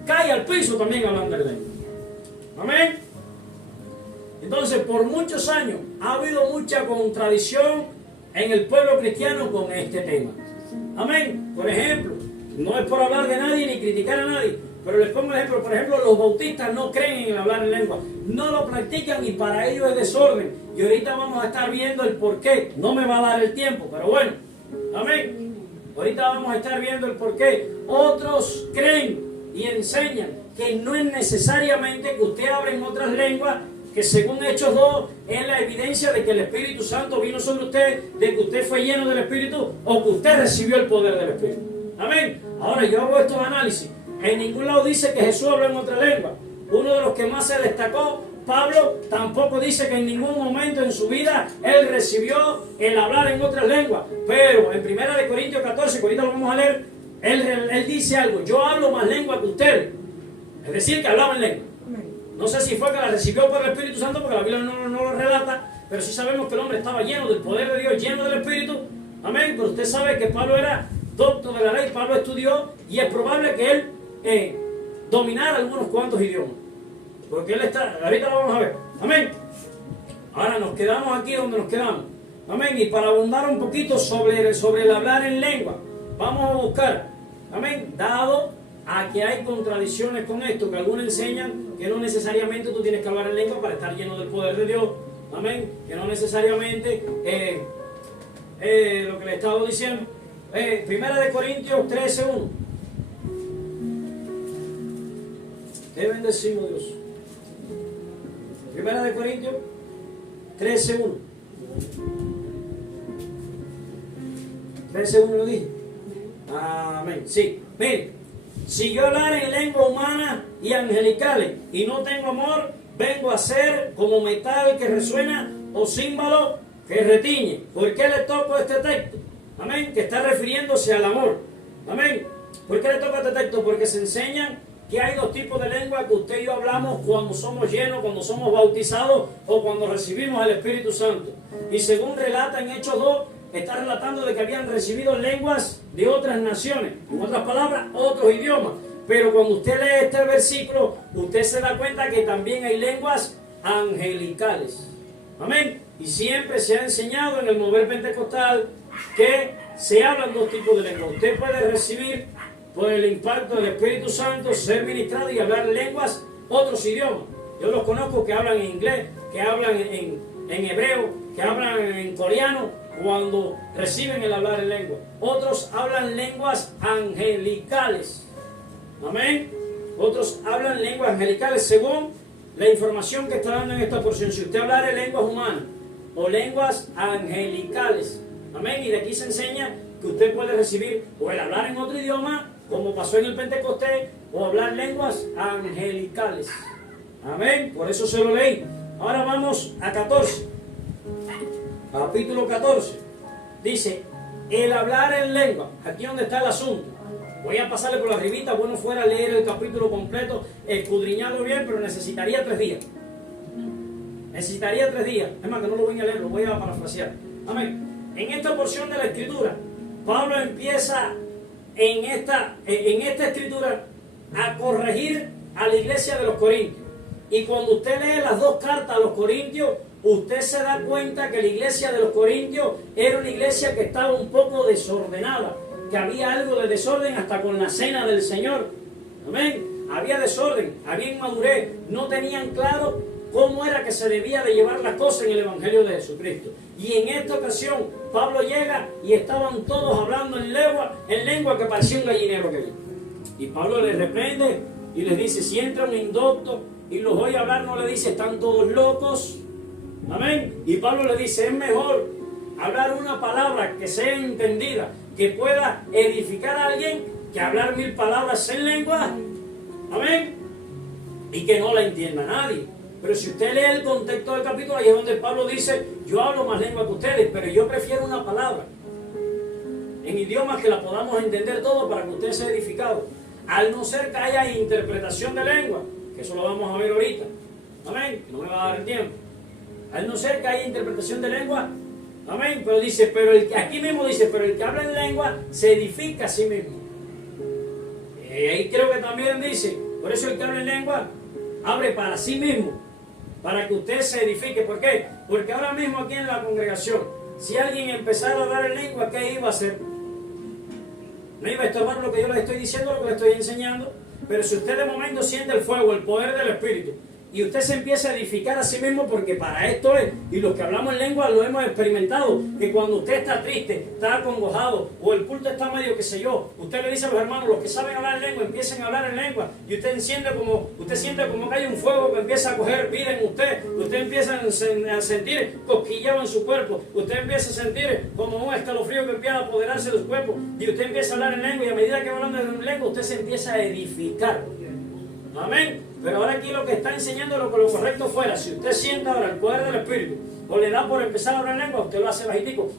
cae al piso también hablando en lengua. Amén. Entonces, por muchos años ha habido mucha contradicción en el pueblo cristiano con este tema. Amén. Por ejemplo, no es por hablar de nadie ni criticar a nadie, pero les pongo el ejemplo. Por ejemplo, los bautistas no creen en el hablar en lengua, no lo practican, y para ellos es desorden. Y ahorita vamos a estar viendo el por qué. No me va a dar el tiempo, pero bueno. Amén. Ahorita vamos a estar viendo el por qué. Otros creen y enseñan que no es necesariamente que usted hable en otras lenguas, que según Hechos 2 es la evidencia de que el Espíritu Santo vino sobre usted, de que usted fue lleno del Espíritu, o que usted recibió el poder del Espíritu. Amén. Ahora yo hago estos análisis. En ningún lado dice que Jesús habló en otra lengua. Uno de los que más se destacó, Pablo, tampoco dice que en ningún momento en su vida él recibió el hablar en otras lenguas. Pero en 1 Corintios 14, que ahorita lo vamos a leer, él dice algo: yo hablo más lengua que ustedes. Es decir, que hablaba en lengua. No sé si fue que la recibió por el Espíritu Santo, porque la Biblia no lo relata, pero sí sabemos que el hombre estaba lleno del poder de Dios, lleno del Espíritu. Amén. Pero usted sabe que Pablo era docto de la ley, Pablo estudió y es probable que él dominara algunos cuantos idiomas. Porque él está, ahorita lo vamos a ver. Amén. Ahora nos quedamos aquí donde nos quedamos. Amén. Y para abundar un poquito sobre el hablar en lengua, vamos a buscar, amén, dado a que hay contradicciones con esto, que algunos enseñan que no necesariamente tú tienes que hablar en lengua para estar lleno del poder de Dios. Amén. Que no necesariamente lo que le he estado diciendo. Primera de Corintios 13:1. Te bendecimos, Dios. Primera de Corintios 13:1. 13:1 lo dije. Amén. Sí. Mire, si yo hablar en lengua humana y angelicales y no tengo amor, vengo a ser como metal que resuena o címbalo que retiñe. ¿Por qué le toco este texto? Amén. Que está refiriéndose al amor. Amén. ¿Por qué le toco este texto? Porque se enseñan que hay dos tipos de lengua que usted y yo hablamos cuando somos llenos, cuando somos bautizados o cuando recibimos el Espíritu Santo. Y según relata en Hechos 2, está relatando de que habían recibido lenguas de otras naciones, en otras palabras, otros idiomas. Pero cuando usted lee este versículo, usted se da cuenta que también hay lenguas angelicales. Amén. Y siempre se ha enseñado en el mover pentecostal que se hablan dos tipos de lenguas. Usted puede recibir por el impacto del Espíritu Santo, ser ministrado y hablar lenguas, otros idiomas. Yo los conozco que hablan en inglés, que hablan en hebreo, que hablan en coreano, cuando reciben el hablar en lengua. Otros hablan lenguas angelicales. Amén. Otros hablan lenguas angelicales según la información que está dando en esta porción. Si usted hablara en lenguas humanas o lenguas angelicales, amén, y de aquí se enseña que usted puede recibir o el hablar en otro idioma, como pasó en el Pentecostés, o hablar lenguas angelicales. Amén. Por eso se lo leí. Ahora vamos a 14. Capítulo 14. Dice, el hablar en lengua. Aquí donde está el asunto. Voy a pasarle por la ribita. Bueno fuera leer el capítulo completo, escudriñarlo bien, pero necesitaría 3 días. Necesitaría 3 días. Es más, que no lo voy a leer, lo voy a parafrasear. Amén. En esta porción de la Escritura, Pablo empieza en esta Escritura a corregir a la iglesia de los Corintios. Y cuando usted lee las 2 cartas a los Corintios, usted se da cuenta que la iglesia de los Corintios era una iglesia que estaba un poco desordenada, que había algo de desorden hasta con la cena del Señor. Amén. Había desorden, había inmadurez, no tenían claro cómo era que se debía de llevar las cosas en el Evangelio de Jesucristo. Y en esta ocasión Pablo llega y estaban todos hablando en lengua que parecía un gallinero que vi. Y Pablo les reprende y les dice, si entra un indocto y los oye hablar, no le dice, están todos locos. Amén. Y Pablo le dice, es mejor hablar una palabra que sea entendida, que pueda edificar a alguien, que hablar 1000 palabras en lengua. Amén. Y que no la entienda nadie. Pero si usted lee el contexto del capítulo, ahí es donde Pablo dice, yo hablo más lengua que ustedes, pero yo prefiero una palabra en idiomas que la podamos entender todo para que usted sea edificado. Al no ser que haya interpretación de lengua, que eso lo vamos a ver ahorita. Amén. No me va a dar el tiempo. Al no ser que haya interpretación de lengua, amén. Pero dice, aquí mismo dice, pero el que habla en lengua se edifica a sí mismo. Y ahí creo que también dice, por eso el que habla en lengua abre para sí mismo, para que usted se edifique. ¿Por qué? Porque ahora mismo aquí en la congregación, si alguien empezara a hablar en lengua, ¿qué iba a hacer? No iba a estorbar lo que yo les estoy diciendo, lo que les estoy enseñando. Pero si usted de momento siente el fuego, el poder del Espíritu, y usted se empieza a edificar a sí mismo, porque para esto es, y los que hablamos en lengua lo hemos experimentado, que cuando usted está triste, está acongojado, o el culto está medio qué sé yo, usted le dice a los hermanos, los que saben hablar en lengua, empiecen a hablar en lengua, y usted siente como que hay un fuego que empieza a coger vida en usted empieza a sentir cosquilleo en su cuerpo, usted empieza a sentir como un escalofrío que empieza a apoderarse de su cuerpo, y usted empieza a hablar en lengua, y a medida que va hablando en lengua, usted se empieza a edificar. Amén. Pero ahora aquí lo que está enseñando es lo que lo correcto fuera. Si usted siente ahora el poder del Espíritu, o le da por empezar a hablar en lengua, usted lo hace bajitico,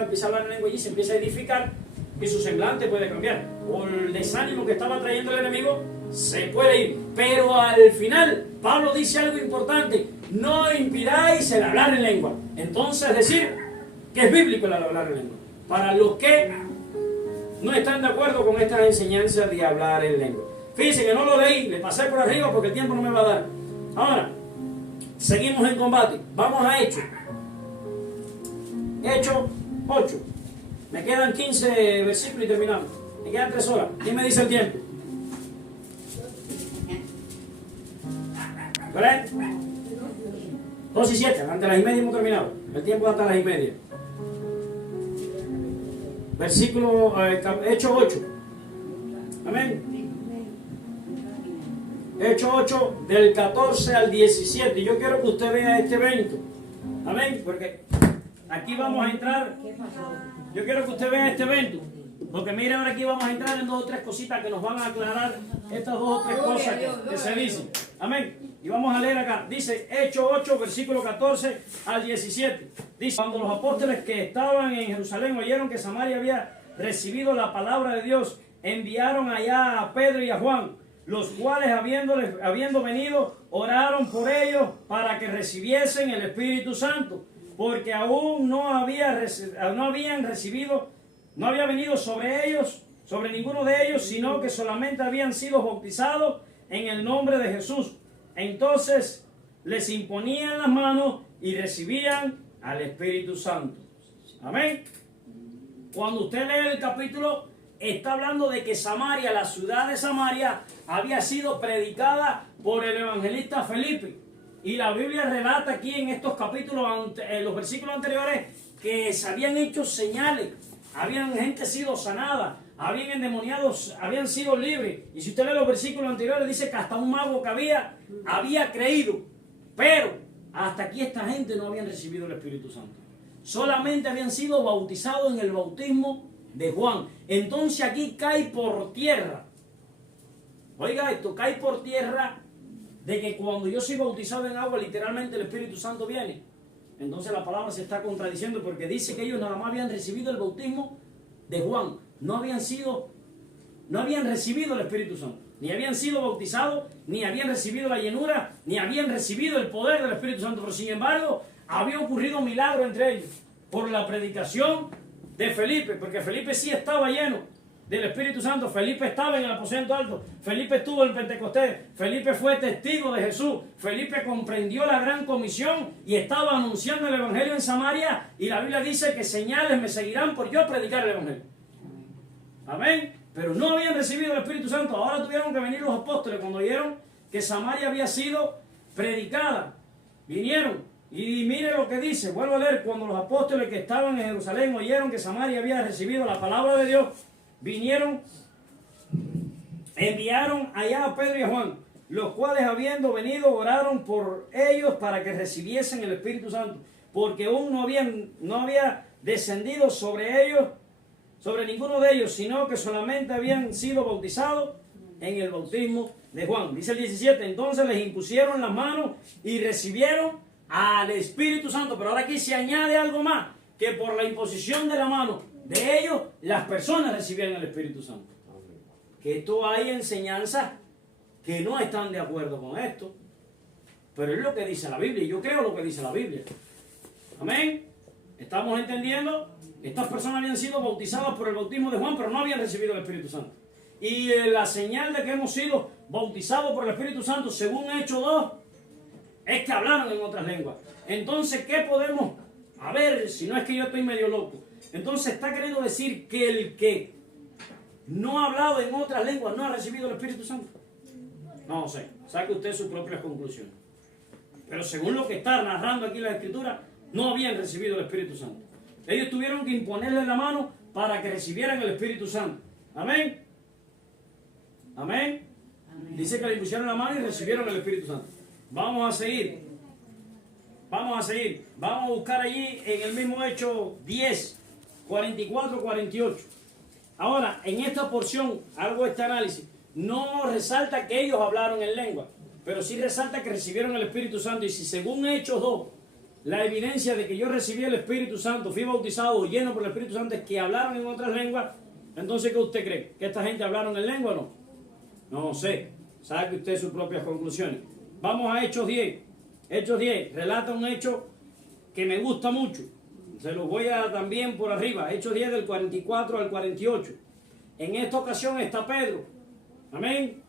empieza a hablar en lengua y se empieza a edificar, y su semblante puede cambiar. O el desánimo que estaba trayendo el enemigo se puede ir. Pero al final, Pablo dice algo importante: no impidáis el hablar en lengua. Entonces, decir que es bíblico el hablar en lengua. Para los que no están de acuerdo con estas enseñanzas de hablar en lengua. Fíjense que no lo leí, le pasé por arriba porque el tiempo no me va a dar. Ahora, seguimos en combate. Vamos a Hechos. Hechos 8. Me quedan 15 versículos y terminamos. Me quedan 3 horas. ¿Quién me dice el tiempo? ¿Vale? 2 y 7. Ante las y media hemos terminado. El tiempo es hasta las y media. Versículo Hechos 8. Amén. Hechos 8 del 14 al 17. Yo quiero que usted vea este evento. Amén. Porque aquí vamos a entrar. Yo quiero que usted vea este evento. Porque mire, ahora aquí vamos a entrar en 2 o 3 cositas que nos van a aclarar estas 2 o 3 cosas que se dicen. Amén. Y vamos a leer acá. Dice Hechos 8, versículo 14 al 17. Dice: cuando los apóstoles que estaban en Jerusalén oyeron que Samaria había recibido la palabra de Dios, enviaron allá a Pedro y a Juan, los cuales habiendo venido, oraron por ellos para que recibiesen el Espíritu Santo, porque aún no había venido sobre ellos, sobre ninguno de ellos, sino que solamente habían sido bautizados en el nombre de Jesús. Entonces les imponían las manos y recibían al Espíritu Santo. Amén. Cuando usted lee el capítulo, está hablando de que Samaria, la ciudad de Samaria, había sido predicada por el evangelista Felipe. Y la Biblia relata aquí en estos capítulos, en los versículos anteriores, que se habían hecho señales, habían gente sido sanada, habían endemoniados, habían sido libres. Y si usted lee los versículos anteriores, dice que hasta un mago que había creído. Pero hasta aquí esta gente no habían recibido el Espíritu Santo. Solamente habían sido bautizados en el bautismo de Juan. Entonces aquí cae por tierra. Oiga esto, cae por tierra de que cuando yo soy bautizado en agua, literalmente el Espíritu Santo viene. Entonces la palabra se está contradiciendo porque dice que ellos nada más habían recibido el bautismo de Juan. No habían recibido el Espíritu Santo. Ni habían sido bautizados, ni habían recibido la llenura, ni habían recibido el poder del Espíritu Santo. Pero sin embargo, había ocurrido un milagro entre ellos por la predicación de Felipe, porque Felipe sí estaba lleno del Espíritu Santo. Felipe estaba en el aposento alto, Felipe estuvo en Pentecostés, Felipe fue testigo de Jesús, Felipe comprendió la gran comisión y estaba anunciando el Evangelio en Samaria, y la Biblia dice que señales me seguirán por yo predicar el Evangelio. Amén. Pero no habían recibido el Espíritu Santo. Ahora tuvieron que venir los apóstoles cuando oyeron que Samaria había sido predicada. Vinieron. Y mire lo que dice. Vuelvo a leer. Cuando los apóstoles que estaban en Jerusalén oyeron que Samaria había recibido la palabra de Dios, vinieron, enviaron allá a Pedro y a Juan, los cuales habiendo venido oraron por ellos para que recibiesen el Espíritu Santo, porque aún no había descendido sobre ellos, sobre ninguno de ellos, sino que solamente habían sido bautizados en el bautismo de Juan. Dice el 17, entonces les impusieron las manos y recibieron al Espíritu Santo. Pero ahora aquí se añade algo más, que por la imposición de la mano de ellos, las personas recibieron el Espíritu Santo. Que esto hay enseñanzas que no están de acuerdo con esto, pero es lo que dice la Biblia, y yo creo lo que dice la Biblia. Amén. ¿Estamos entendiendo? Estas personas habían sido bautizadas por el bautismo de Juan, pero no habían recibido el Espíritu Santo. Y la señal de que hemos sido bautizados por el Espíritu Santo, según Hechos 2, es que hablaron en otras lenguas. Entonces, ¿qué podemos? A ver, si no es que yo estoy medio loco. Entonces, está queriendo decir que el que no ha hablado en otras lenguas no ha recibido el Espíritu Santo. No sé, saque usted sus propias conclusiones. Pero según lo que está narrando aquí la Escritura, no habían recibido el Espíritu Santo. Ellos tuvieron que imponerle la mano para que recibieran el Espíritu Santo. Amén. Amén. Dice que le impusieron la mano y recibieron el Espíritu Santo. Vamos a seguir. Vamos a seguir. Vamos a buscar allí en el mismo Hecho 10, 44, 48. Ahora, en esta porción, algo de este análisis, no resalta que ellos hablaron en lengua, pero sí resalta que recibieron el Espíritu Santo. Y si según Hechos 2, la evidencia de que yo recibí el Espíritu Santo, fui bautizado, lleno por el Espíritu Santo, es que hablaron en otras lenguas, entonces ¿qué usted cree? ¿Que esta gente hablaron en lengua o no? No sé, saque usted sus propias conclusiones. Vamos a Hechos 10. Hechos 10 relata un hecho que me gusta mucho. Se los voy a también por arriba. Hechos 10 del 44 al 48. En esta ocasión está Pedro, amén,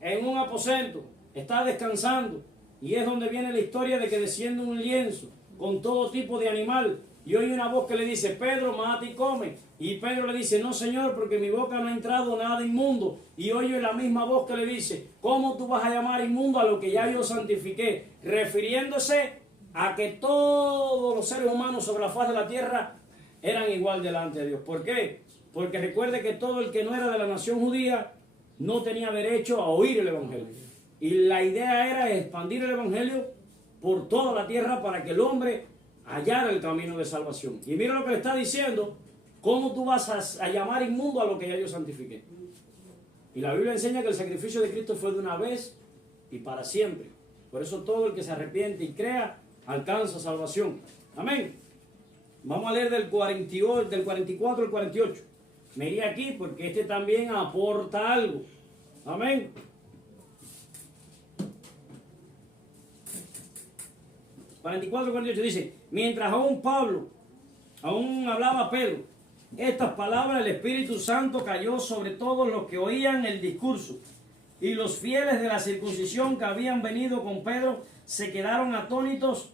en un aposento, está descansando, y es donde viene la historia de que desciende un lienzo con todo tipo de animal, y oye una voz que le dice: Pedro, mata y come. Y Pedro le dice: no, Señor, porque en mi boca no ha entrado nada inmundo. Y oye la misma voz que le dice: ¿cómo tú vas a llamar inmundo a lo que ya yo santifiqué? Refiriéndose a que todos los seres humanos sobre la faz de la tierra eran igual delante de Dios. ¿Por qué? Porque recuerde que todo el que no era de la nación judía no tenía derecho a oír el Evangelio. Y la idea era expandir el Evangelio por toda la tierra para que el hombre hallara el camino de salvación. Y mira lo que le está diciendo: ¿cómo tú vas a llamar inmundo a lo que ya yo santifiqué? Y la Biblia enseña que el sacrificio de Cristo fue de una vez y para siempre. Por eso todo el que se arrepiente y crea alcanza salvación. Amén. Vamos a leer del 44 al 48. Me iré aquí porque este también aporta algo. Amén. ...44 al 48 dice: mientras aún hablaba Pedro estas palabras, el Espíritu Santo cayó sobre todos los que oían el discurso. Y los fieles de la circuncisión que habían venido con Pedro se quedaron atónitos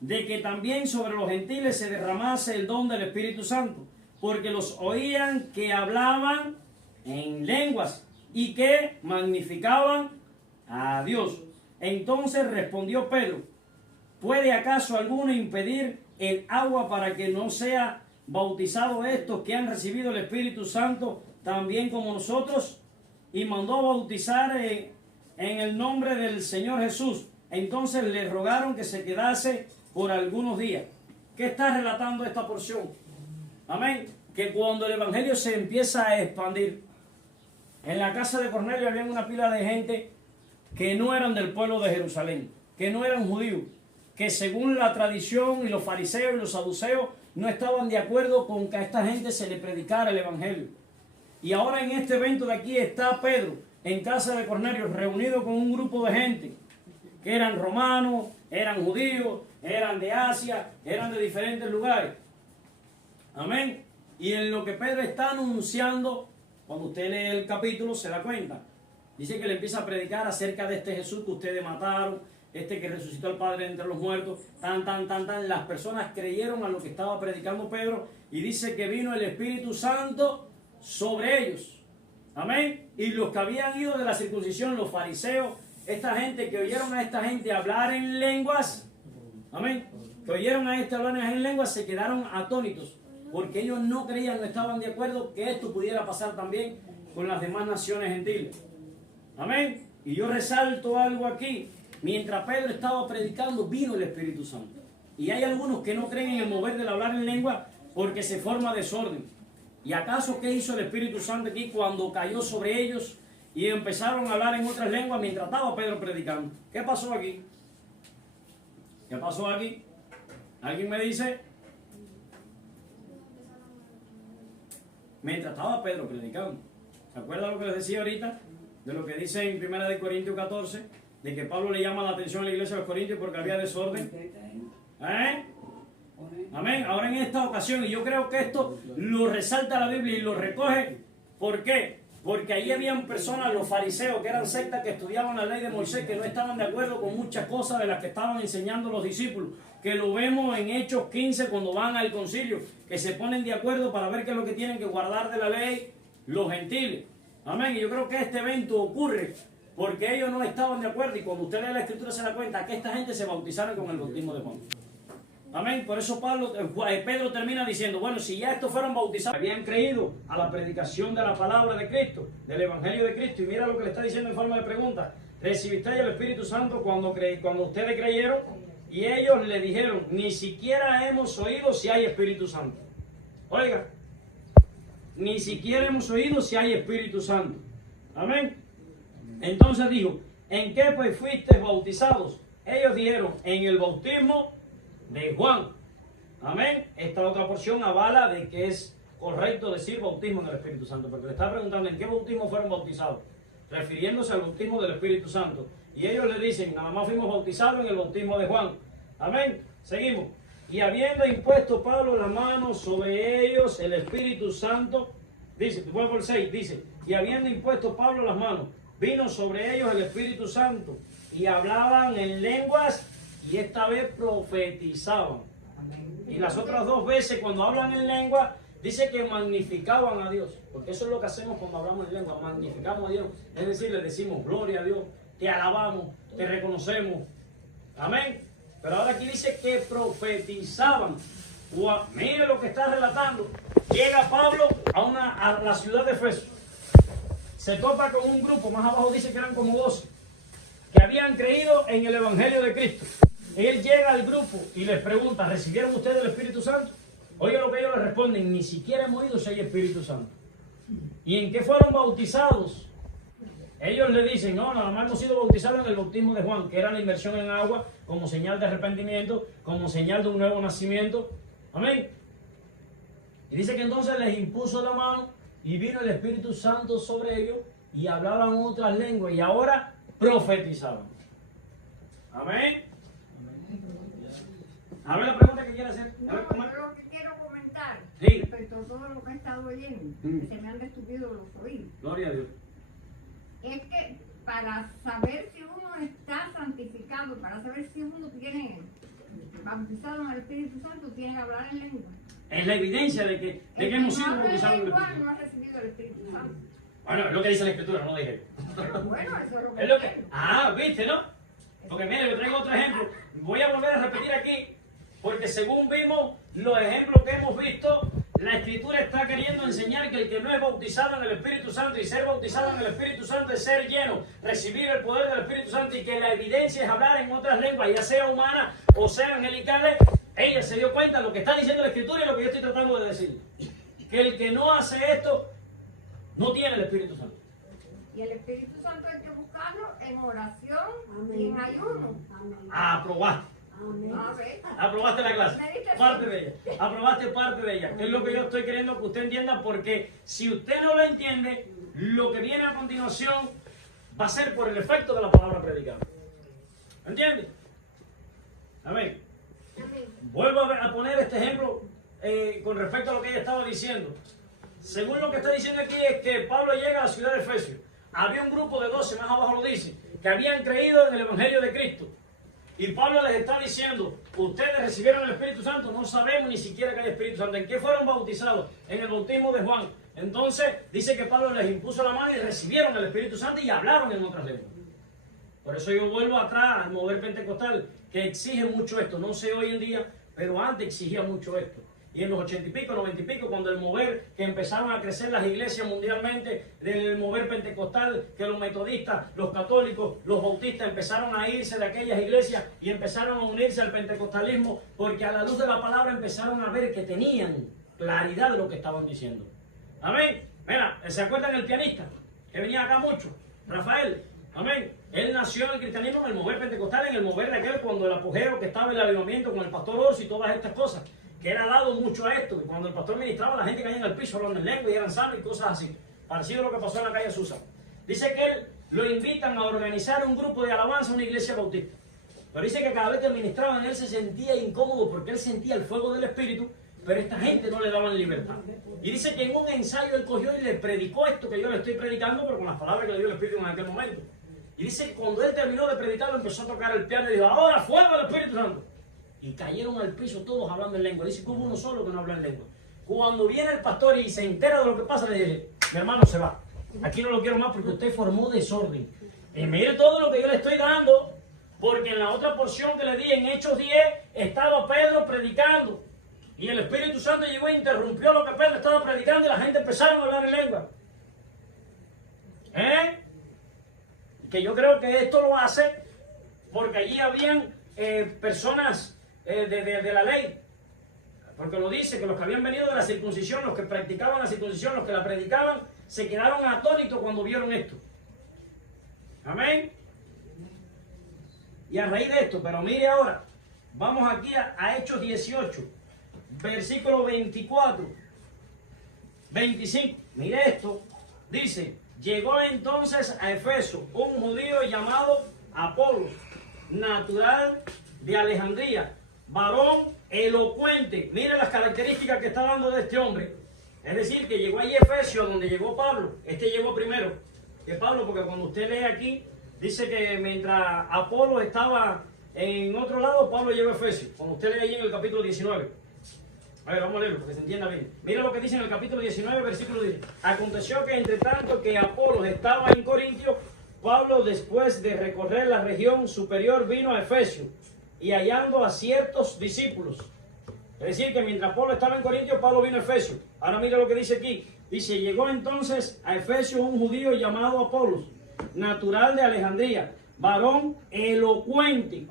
de que también sobre los gentiles se derramase el don del Espíritu Santo, porque los oían que hablaban en lenguas y que magnificaban a Dios. Entonces respondió Pedro: ¿puede acaso alguno impedir el agua para que no sea bautizado estos que han recibido el Espíritu Santo también como nosotros? Y mandó bautizar en el nombre del Señor Jesús. Entonces le rogaron que se quedase por algunos días. ¿Qué está relatando esta porción? Amén. Que cuando el Evangelio se empieza a expandir, en la casa de Cornelio había una pila de gente que no eran del pueblo de Jerusalén, que no eran judíos, que según la tradición y los fariseos y los saduceos no estaban de acuerdo con que a esta gente se le predicara el Evangelio. Y ahora en este evento de aquí está Pedro en casa de Cornelio reunido con un grupo de gente que eran romanos, eran judíos, eran de Asia, eran de diferentes lugares. Amén. Y en lo que Pedro está anunciando, cuando usted lee el capítulo se da cuenta. Dice que le empieza a predicar acerca de este Jesús que ustedes mataron, este que resucitó al Padre entre los muertos, Las personas creyeron a lo que estaba predicando Pedro y dice que vino el Espíritu Santo sobre ellos. Amén. Y los que habían ido de la circuncisión, los fariseos, esta gente que oyeron a esta gente hablar en lenguas, amén, que oyeron a este hablar en lenguas, se quedaron atónitos, porque ellos no creían, no estaban de acuerdo que esto pudiera pasar también con las demás naciones gentiles. Amén. Y yo resalto algo aquí. Mientras Pedro estaba predicando, vino el Espíritu Santo. Y hay algunos que no creen en el mover del hablar en lengua porque se forma desorden. ¿Y acaso qué hizo el Espíritu Santo aquí cuando cayó sobre ellos y empezaron a hablar en otras lenguas mientras estaba Pedro predicando? ¿Qué pasó aquí? ¿Qué pasó aquí? ¿Alguien me dice? Mientras estaba Pedro predicando. ¿Se acuerdan lo que les decía ahorita? De lo que dice en 1 Corintios 14, de que Pablo le llama la atención a la iglesia de los Corintios porque había desorden. Amén. Ahora en esta ocasión, y yo creo que esto lo resalta la Biblia y lo recoge. ¿Por qué? Porque ahí habían personas, los fariseos, que eran sectas que estudiaban la ley de Moisés, que no estaban de acuerdo con muchas cosas de las que estaban enseñando los discípulos, que lo vemos en Hechos 15 cuando van al concilio, que se ponen de acuerdo para ver qué es lo que tienen que guardar de la ley los gentiles. Amén. Y yo creo que este evento ocurre porque ellos no estaban de acuerdo, y cuando usted lee la Escritura se da cuenta que esta gente se bautizaron con el bautismo de Juan. Amén. Por eso Pedro termina diciendo, bueno, si ya estos fueron bautizados, habían creído a la predicación de la palabra de Cristo, del Evangelio de Cristo, y mira lo que le está diciendo en forma de pregunta: ¿recibisteis el Espíritu Santo cuando ustedes creyeron? Y ellos le dijeron, ni siquiera hemos oído si hay Espíritu Santo. Oiga, ni siquiera hemos oído si hay Espíritu Santo. Amén. Entonces dijo, ¿en qué pues fuisteis bautizados? Ellos dijeron, en el bautismo de Juan. Amén. Esta otra porción avala de que es correcto decir bautismo en el Espíritu Santo, porque le está preguntando en qué bautismo fueron bautizados, refiriéndose al bautismo del Espíritu Santo. Y ellos le dicen, nada más fuimos bautizados en el bautismo de Juan. Amén. Seguimos. Y habiendo impuesto Pablo la mano sobre ellos, el Espíritu Santo dice, vuelvo al 6, dice, y habiendo impuesto Pablo las manos, vino sobre ellos el Espíritu Santo, y hablaban en lenguas, y esta vez profetizaban. Y las otras dos veces cuando hablan en lengua, dice que magnificaban a Dios, porque eso es lo que hacemos cuando hablamos en lengua, magnificamos a Dios, es decir, le decimos gloria a Dios, te alabamos, te reconocemos, amén. Pero ahora aquí dice que profetizaban. Mire lo que está relatando. Llega Pablo a la ciudad de Efeso, se topa con un grupo, más abajo dice que eran como 12, que habían creído en el Evangelio de Cristo. Él llega al grupo y les pregunta, ¿recibieron ustedes el Espíritu Santo? Oye lo que ellos le responden, ni siquiera hemos oído si hay Espíritu Santo. ¿Y en qué fueron bautizados? Ellos le dicen, no, nada más hemos sido bautizados en el bautismo de Juan, que era la inmersión en agua como señal de arrepentimiento, como señal de un nuevo nacimiento. Amén. Y dice que entonces les impuso la mano y vino el Espíritu Santo sobre ellos y hablaban otras lenguas y ahora profetizaban. Amén. A ver la pregunta que quiere hacer. No, yo lo que quiero comentar Sí. respecto a todo lo que he estado oyendo, que se me han destruido los oídos, Gloria a Dios. es que para saber si uno está santificado, para saber si uno tiene bautizado en el Espíritu Santo, tiene que hablar en lengua. Es la evidencia de que hemos sido bautizados en el lengua Espíritu. no ha recibido el Espíritu Santo. Bueno, es lo que dice la Escritura, no dije. Pero bueno, eso es lo que Es lo que. quiero. ¿Viste, no? Porque mire, le traigo otro ejemplo. Voy a volver a repetir aquí, porque según vimos los ejemplos que hemos visto, la Escritura está queriendo enseñar que el que no es bautizado en el Espíritu Santo, y ser bautizado en el Espíritu Santo es ser lleno, recibir el poder del Espíritu Santo, y que la evidencia es hablar en otras lenguas, ya sea humana o sea angelicales. Ella se dio cuenta de lo que está diciendo la Escritura y lo que yo estoy tratando de decir. Que el que no hace esto no tiene el Espíritu Santo. Y el Espíritu Santo hay que buscarlo en oración Amén. y en ayuno. Amén. Aprobaste. Amén. A ver. Aprobaste la clase. Me diste Parte de ella. Aprobaste parte de ella. Que es lo que yo estoy queriendo que usted entienda, porque si usted no lo entiende, lo que viene a continuación va a ser por el efecto de la palabra predicada. ¿Entiende? Amén. Vuelvo a poner este ejemplo con respecto a lo que ella estaba diciendo. Según lo que está diciendo aquí es que Pablo llega a la ciudad de Efesio. Había un grupo de 12, más abajo lo dice, que habían creído en el Evangelio de Cristo. Y Pablo les está diciendo, ustedes recibieron el Espíritu Santo, no sabemos ni siquiera que hay Espíritu Santo. ¿En qué fueron bautizados? En el bautismo de Juan. Entonces dice que Pablo les impuso la mano y recibieron el Espíritu Santo y hablaron en otras lenguas. Por eso yo vuelvo atrás al mover pentecostal, que exige mucho esto. No sé hoy en día, pero antes exigía mucho esto. Y en los 80 y pico, 90 y pico, cuando el mover, que empezaron a crecer las iglesias mundialmente, del mover pentecostal, que los metodistas, los católicos, los bautistas empezaron a irse de aquellas iglesias y empezaron a unirse al pentecostalismo, porque a la luz de la palabra empezaron a ver que tenían claridad de lo que estaban diciendo. Amén. Mira, ¿se acuerdan del pianista? Que venía acá mucho, Rafael. Amén. Él nació en el cristianismo, en el mover pentecostal, en el mover de aquel, cuando el apogeo que estaba el avivamiento con el pastor Orsi y todas estas cosas, que era dado mucho a esto, que cuando el pastor ministraba la gente caía en el piso hablando en lengua y eran sanos y cosas así, parecido a lo que pasó en la calle Susa. Dice que él lo invitan a organizar un grupo de alabanza en una iglesia bautista, pero dice que cada vez que ministraban él se sentía incómodo porque él sentía el fuego del Espíritu, pero esta gente no le daban libertad. Y dice que en un ensayo él cogió y le predicó esto que yo le estoy predicando, pero con las palabras que le dio el Espíritu en aquel momento. Y dice que cuando él terminó de predicarlo empezó a tocar el piano y dijo, ahora fuego del Espíritu Santo. Y cayeron al piso todos hablando en lengua. Dice que hubo uno solo que no habla en lengua. Cuando viene el pastor y se entera de lo que pasa, le dice, mi hermano se va. Aquí no lo quiero más porque usted formó desorden. Y mire todo lo que yo le estoy dando, porque en la otra porción que le di en Hechos 10 estaba Pedro predicando. Y el Espíritu Santo llegó e interrumpió lo que Pedro estaba predicando y la gente empezaron a hablar en lengua. Que yo creo que esto lo hace porque allí habían personas de la ley, porque lo dice que los que habían venido de la circuncisión, los que practicaban la circuncisión, los que la predicaban, se quedaron atónitos cuando vieron esto. Amén. Y a raíz de esto, pero mire ahora, vamos aquí a Hechos 18, versículo 24, 25. Mire esto, dice, llegó entonces a Efeso un judío llamado Apolos, natural de Alejandría, varón elocuente. Mire las características que está dando de este hombre. Es decir, que llegó allí a Efesios, donde llegó Pablo. Este llegó primero que Pablo, porque cuando usted lee aquí, dice que mientras Apolo estaba en otro lado, Pablo llegó a Efesios. Cuando usted lee allí en el capítulo 19. A ver, vamos a leerlo, para que se entienda bien. Mira lo que dice en el capítulo 19, versículo 10. Aconteció que entre tanto que Apolo estaba en Corintio, Pablo, después de recorrer la región superior, vino a Efesios, y hallando a ciertos discípulos. Es decir, que mientras Pablo estaba en Corintio, Pablo vino a Efesios. Ahora mira lo que dice aquí. Dice, llegó entonces a Efesios un judío llamado Apolos, natural de Alejandría, varón elocuente.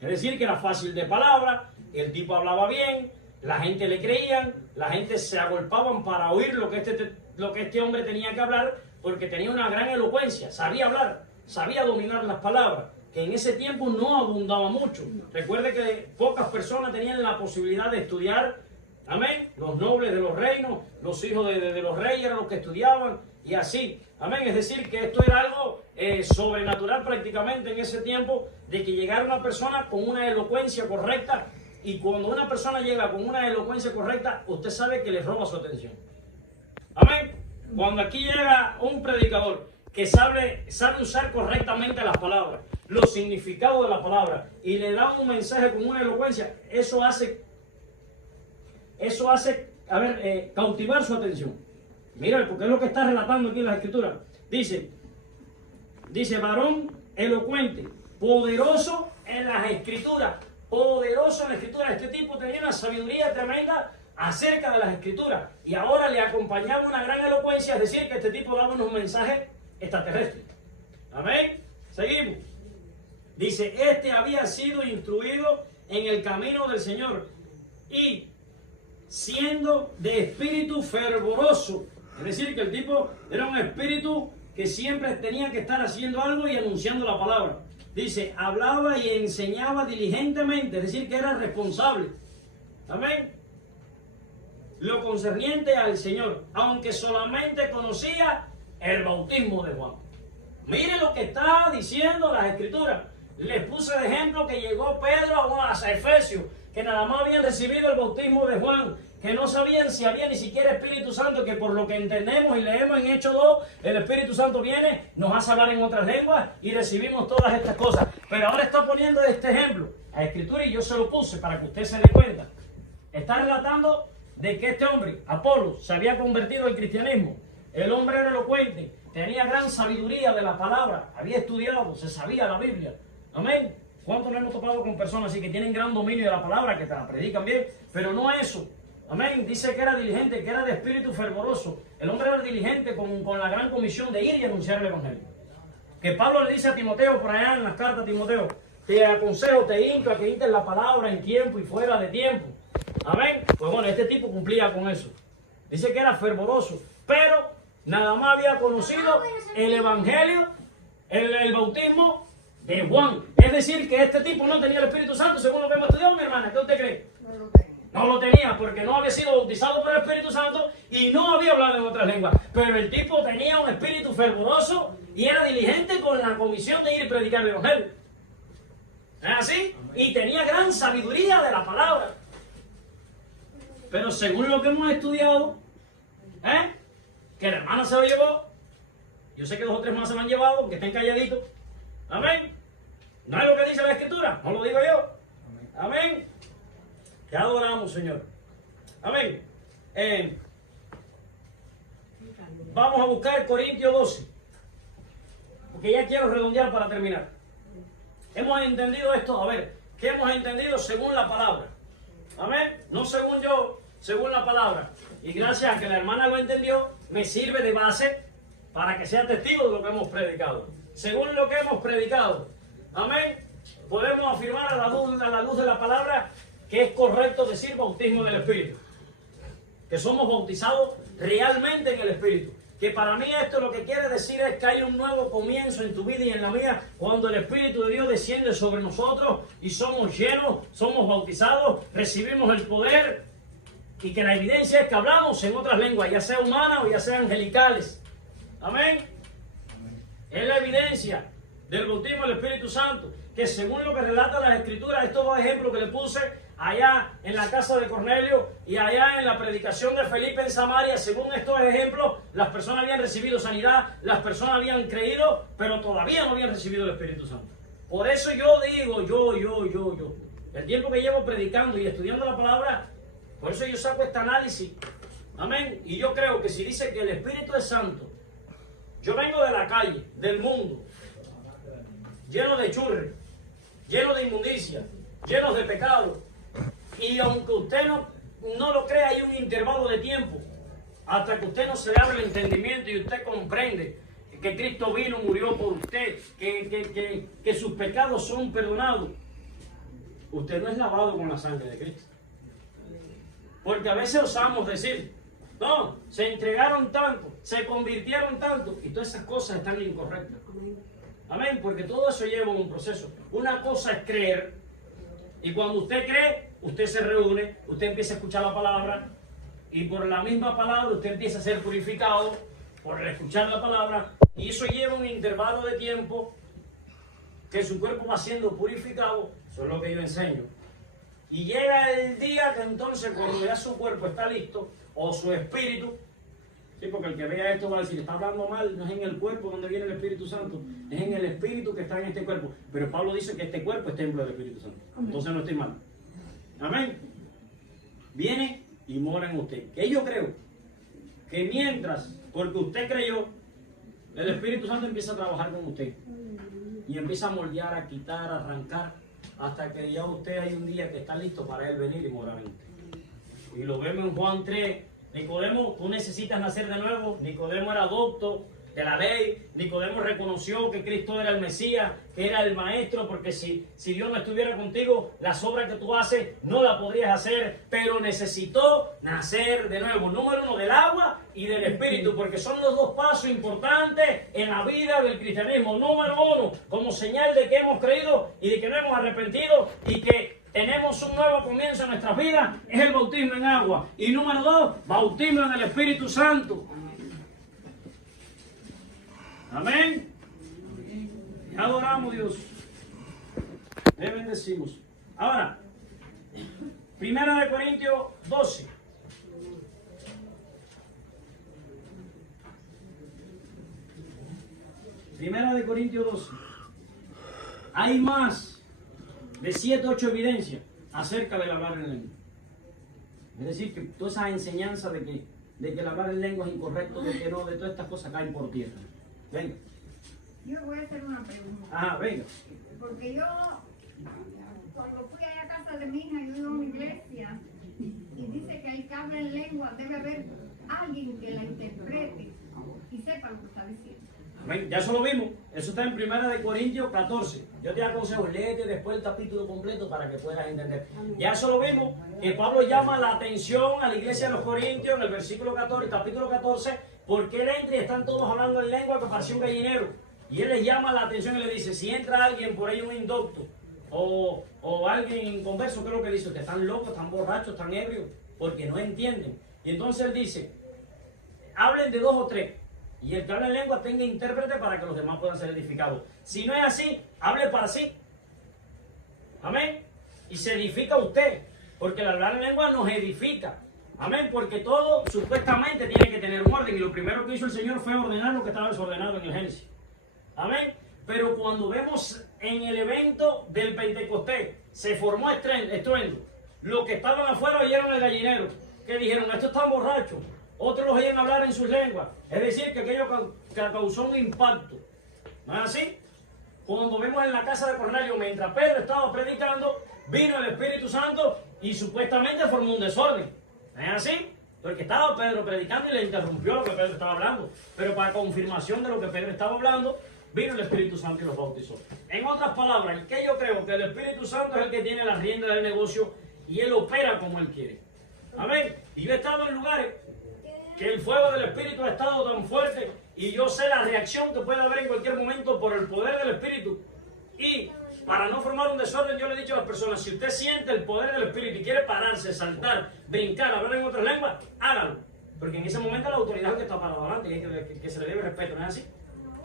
Es decir, que era fácil de palabra, el tipo hablaba bien, la gente le creían, la gente se agolpaban para oír lo que este hombre tenía que hablar, porque tenía una gran elocuencia, sabía hablar, sabía dominar las palabras, que en ese tiempo no abundaba mucho. Recuerde que pocas personas tenían la posibilidad de estudiar, amén, los nobles de los reinos, los hijos de los reyes eran los que estudiaban, y así, amén. Es decir, que esto era algo sobrenatural prácticamente en ese tiempo, de que llegara una persona con una elocuencia correcta. Y cuando una persona llega con una elocuencia correcta, usted sabe que le roba su atención. Amén. Cuando aquí llega un predicador que sabe usar correctamente las palabras, los significados de la palabra, y le da un mensaje con una elocuencia, eso hace cautivar su atención. Mira, porque es lo que está relatando aquí en las Escrituras. Dice, varón elocuente, poderoso en las Escrituras. Poderoso en la Escritura. Este tipo tenía una sabiduría tremenda acerca de las Escrituras, y ahora le acompañaba una gran elocuencia, es decir, que este tipo daba unos mensajes extraterrestres. Amén. Seguimos. Dice, este había sido instruido en el camino del Señor, y siendo de espíritu fervoroso, es decir, que el tipo era un espíritu que siempre tenía que estar haciendo algo y anunciando la palabra. Dice, hablaba y enseñaba diligentemente, es decir, que era responsable. Amén. Lo concerniente al Señor, aunque solamente conocía el bautismo de Juan. Mire lo que está diciendo las Escrituras. Les puse de ejemplo que llegó Pedro a Efesios, que nada más habían recibido el bautismo de Juan, que no sabían si había ni siquiera Espíritu Santo, que por lo que entendemos y leemos en Hechos 2, el Espíritu Santo viene, nos hace hablar en otras lenguas y recibimos todas estas cosas. Pero ahora está poniendo este ejemplo a Escritura, y yo se lo puse para que usted se dé cuenta. Está relatando de que este hombre, Apolo, se había convertido al cristianismo. El hombre era elocuente, tenía gran sabiduría de la palabra, había estudiado, se sabía la Biblia. Amén. ¿Cuántos nos hemos topado con personas así que tienen gran dominio de la palabra, que te la predican bien? Pero no eso. Amén. Dice que era diligente, que era de espíritu fervoroso. El hombre era diligente con la gran comisión de ir y anunciar el evangelio. Que Pablo le dice a Timoteo, por allá en las cartas a Timoteo, te aconsejo, te insto a que intes la palabra en tiempo y fuera de tiempo. Amén. Pues bueno, este tipo cumplía con eso. Dice que era fervoroso, pero nada más había conocido el evangelio, el bautismo de Juan. Es decir, que este tipo no tenía el Espíritu Santo, según lo que hemos estudiado, mi hermana. ¿Qué usted cree? No lo tenía. No lo tenía, porque no había sido bautizado por el Espíritu Santo y no había hablado en otras lenguas. Pero el tipo tenía un espíritu fervoroso y era diligente con la comisión de ir y predicar el evangelio. ¿Es así? Y tenía gran sabiduría de la palabra. Pero según lo que hemos estudiado, que la hermana se lo llevó, yo sé que 2 o 3 más se lo han llevado, aunque estén calladitos. Amén. ¿No es lo que dice la Escritura? No lo digo yo. Amén. Te adoramos, Señor. Amén. Vamos a buscar Corintios 12, porque ya quiero redondear para terminar. Hemos entendido esto, a ver, ¿qué hemos entendido según la palabra? Amén. No según yo, según la palabra. Y gracias a que la hermana lo entendió, me sirve de base para que sea testigo de lo que hemos predicado. Según lo que hemos predicado, amén, podemos afirmar a la luz de la palabra que es correcto decir bautismo del Espíritu, que somos bautizados realmente en el Espíritu. Que para mí esto lo que quiere decir es que hay un nuevo comienzo en tu vida y en la mía, cuando el Espíritu de Dios desciende sobre nosotros y somos llenos, somos bautizados, recibimos el poder, y que la evidencia es que hablamos en otras lenguas, ya sea humanas o ya sea angelicales. Amén. Es la evidencia del bautismo del Espíritu Santo, que según lo que relata las Escrituras, estos 2 ejemplos que le puse, allá en la casa de Cornelio y allá en la predicación de Felipe en Samaria, según estos ejemplos, las personas habían recibido sanidad, las personas habían creído, pero todavía no habían recibido el Espíritu Santo. Por eso yo digo, yo, el tiempo que llevo predicando y estudiando la palabra, por eso yo saco este análisis. Amén. Y yo creo que si dice que el Espíritu es Santo, yo vengo de la calle, del mundo, lleno de churres, lleno de inmundicia, lleno de pecado. Y aunque usted no lo crea, hay un intervalo de tiempo hasta que usted no se le abre el entendimiento y usted comprende que Cristo vino, murió por usted, que sus pecados son perdonados. Usted no es lavado con la sangre de Cristo. Porque a veces osamos decir, no, se entregaron tanto, se convirtieron tanto, y todas esas cosas están incorrectas. Amén, porque todo eso lleva un proceso. Una cosa es creer, y cuando usted cree, usted se reúne, usted empieza a escuchar la palabra, y por la misma palabra usted empieza a ser purificado, por escuchar la palabra, y eso lleva un intervalo de tiempo que su cuerpo va siendo purificado. Eso es lo que yo enseño. Y llega el día que entonces, cuando ya su cuerpo está listo, o su espíritu, sí, porque el que vea esto va a decir, está hablando mal, no es en el cuerpo donde viene el Espíritu Santo, es en el espíritu que está en este cuerpo. Pero Pablo dice que este cuerpo es templo del Espíritu Santo. Entonces no estoy mal. Amén. Viene y mora en usted. Que yo creo que mientras, porque usted creyó, el Espíritu Santo empieza a trabajar con usted. Y empieza a moldear, a quitar, a arrancar, hasta que ya usted hay un día que está listo para él venir y morar en usted. Y lo vemos en Juan 3. Nicodemo, tú necesitas nacer de nuevo. Nicodemo era docto de la ley. Nicodemo reconoció que Cristo era el Mesías, que era el Maestro, porque si Dios no estuviera contigo, las obras que tú haces no las podrías hacer, pero necesitó nacer de nuevo. Número 1, del agua y del Espíritu, porque son los dos pasos importantes en la vida del cristianismo. Número 1, como señal de que hemos creído y de que no hemos arrepentido y que tenemos un nuevo comienzo en nuestras vidas, es el bautismo en agua. Y número 2, bautismo en el Espíritu Santo. Amén. Y adoramos a Dios. Le bendecimos. Ahora, 1 Corintios 12. Primera de Corintios 12. Hay más de 7 u 8 evidencias acerca del hablar en lengua. Es decir, que toda esa enseñanza de que el hablar en lengua es incorrecto, de que no, de todas estas cosas caen por tierra. Venga. Yo voy a hacer una pregunta. Ah, venga. Porque yo, cuando fui a la casa de mi hija, yo iba a una iglesia y dice que hay que hablar en lengua, debe haber alguien que la interprete y sepa lo que está diciendo. Amén. Ya eso lo vimos. Eso está en 1 Corintios 14. Yo te aconsejo, léete después el capítulo completo para que puedas entender. Ya eso lo vimos. Que Pablo llama la atención a la iglesia de los Corintios en el versículo 14, capítulo 14, porque él entra y están todos hablando en lengua que parecía un gallinero. Y él les llama la atención y le dice, si entra alguien por ahí, un indocto, o alguien inconverso, ¿qué es lo que dice? Ustedes están locos, están borrachos, están ebrios, porque no entienden. Y entonces él dice, hablen de 2 o 3. Y el que habla en lengua tenga intérprete para que los demás puedan ser edificados. Si no es así, hable para sí. Amén. Y se edifica usted, porque el hablar en lengua nos edifica. Amén. Porque todo supuestamente tiene que tener un orden. Y lo primero que hizo el Señor fue ordenar lo que estaba desordenado en el Génesis. Amén. Pero cuando vemos en el evento del Pentecostés, se formó estruendo. Los que estaban afuera oyeron el gallinero, que dijeron, estos están borrachos. Otros los oían hablar en sus lenguas. Es decir, que aquello causó un impacto. ¿No es así? Cuando vemos en la casa de Cornelio, mientras Pedro estaba predicando, vino el Espíritu Santo y supuestamente formó un desorden. ¿No es así? Porque estaba Pedro predicando y le interrumpió lo que Pedro estaba hablando. Pero para confirmación de lo que Pedro estaba hablando, vino el Espíritu Santo y los bautizó. En otras palabras, que yo creo que el Espíritu Santo es el que tiene la rienda del negocio y él opera como él quiere. Amén. Y yo he estado en lugares que el fuego del Espíritu ha estado tan fuerte y yo sé la reacción que puede haber en cualquier momento por el poder del Espíritu. Y para no formar un desorden, yo le he dicho a las personas, si usted siente el poder del Espíritu y quiere pararse, saltar, brincar, hablar en otras lenguas, hágalo. Porque en ese momento la autoridad es el que está parado adelante y que se le debe respeto, ¿no es así?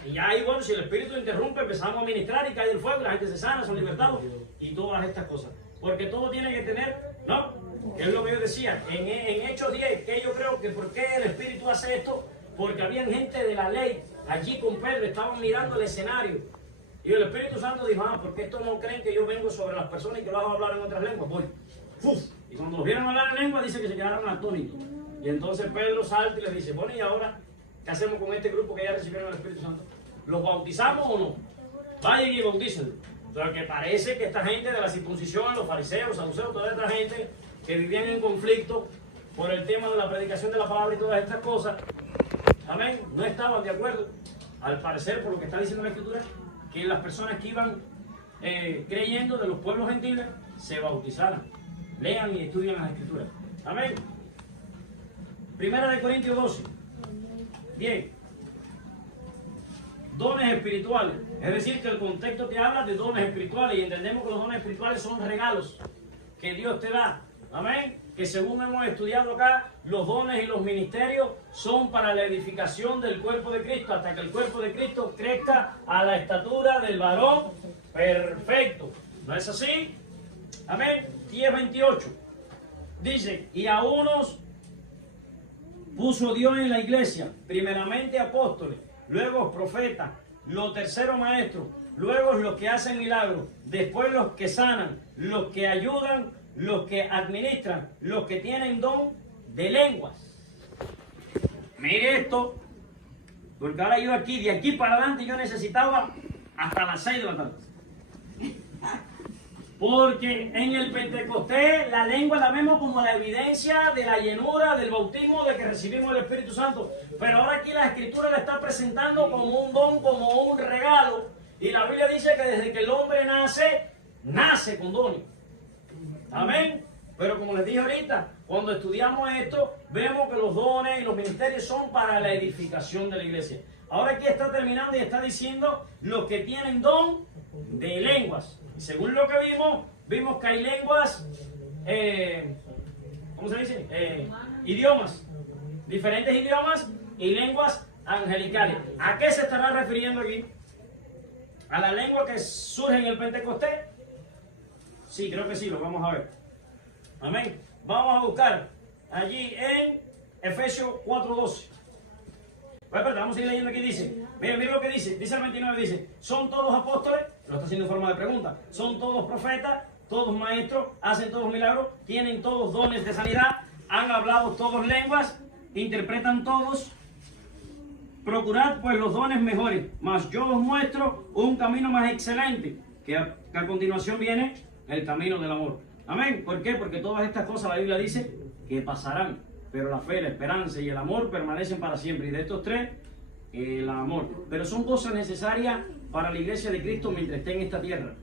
Y ya ahí, bueno, si el Espíritu interrumpe, empezamos a ministrar y cae el fuego, y la gente se sana, son libertados y todas estas cosas. porque todo tiene que tener, ¿no? Es lo que yo decía, en Hechos 10, que yo creo que por qué el Espíritu hace esto, porque había gente de la ley allí con Pedro, estaban mirando el escenario, y el Espíritu Santo dijo, ¿por qué estos no creen que yo vengo sobre las personas y que los hago hablar en otras lenguas? Voy. ¡Uf! Y cuando los vieron hablar en lengua, dice que se quedaron atónitos. Y entonces Pedro salta y le dice, bueno, ¿y ahora qué hacemos con este grupo que ya recibieron el Espíritu Santo? ¿Los bautizamos o no? Vayan y bautícenlo. Pero que parece que esta gente de la circuncisión, los fariseos, los saduceos, toda esta gente que vivían en conflicto por el tema de la predicación de la palabra y todas estas cosas, amén, no estaban de acuerdo, al parecer, por lo que está diciendo la Escritura, que las personas que iban creyendo de los pueblos gentiles se bautizaran. Lean y estudian las Escrituras. Amén. Primera de Corintios 12. Bien. Dones espirituales. Es decir, que el contexto te habla de dones espirituales y entendemos que los dones espirituales son regalos que Dios te da. Amén. Que según hemos estudiado acá, los dones y los ministerios son para la edificación del cuerpo de Cristo, hasta que el cuerpo de Cristo crezca a la estatura del varón perfecto. ¿No es así? Amén. 10:28. Dice, y a unos puso Dios en la iglesia, primeramente apóstoles, luego profetas, los terceros maestros, luego los que hacen milagros, después los que sanan, los que ayudan, los que administran, los que tienen don de lenguas. Mire esto, porque ahora yo aquí, de aquí para adelante, yo necesitaba hasta las 6 de la tarde. Porque en el Pentecostés la lengua la vemos como la evidencia de la llenura del bautismo de que recibimos el Espíritu Santo. Pero ahora aquí la Escritura la está presentando como un don, como un regalo. Y la Biblia dice que desde que el hombre nace con dones. Amén. Pero como les dije ahorita, cuando estudiamos esto, vemos que los dones y los ministerios son para la edificación de la iglesia. Ahora aquí está terminando y está diciendo los que tienen don de lenguas. Y según lo que vimos que hay lenguas, ¿cómo se dice? Idiomas, diferentes idiomas y lenguas angelicales. ¿A qué se estará refiriendo aquí? ¿A la lengua que surge en el Pentecostés? Sí, creo que sí, lo vamos a ver. Amén. Vamos a buscar allí en Efesios 4:12. Vamos a seguir leyendo aquí, dice. Miren lo que dice. Dice el 29, dice, ¿son todos apóstoles? Lo está haciendo en forma de pregunta. ¿Son todos profetas? ¿Todos maestros? ¿Hacen todos milagros? ¿Tienen todos dones de sanidad? ¿Han hablado todos lenguas? ¿Interpretan todos? Procurad pues los dones mejores, mas yo os muestro un camino más excelente, que a continuación viene el camino del amor. Amén. ¿Por qué? Porque todas estas cosas la Biblia dice que pasarán, pero la fe, la esperanza y el amor permanecen para siempre. Y de estos tres, el amor. Pero son cosas necesarias para la iglesia de Cristo mientras esté en esta tierra.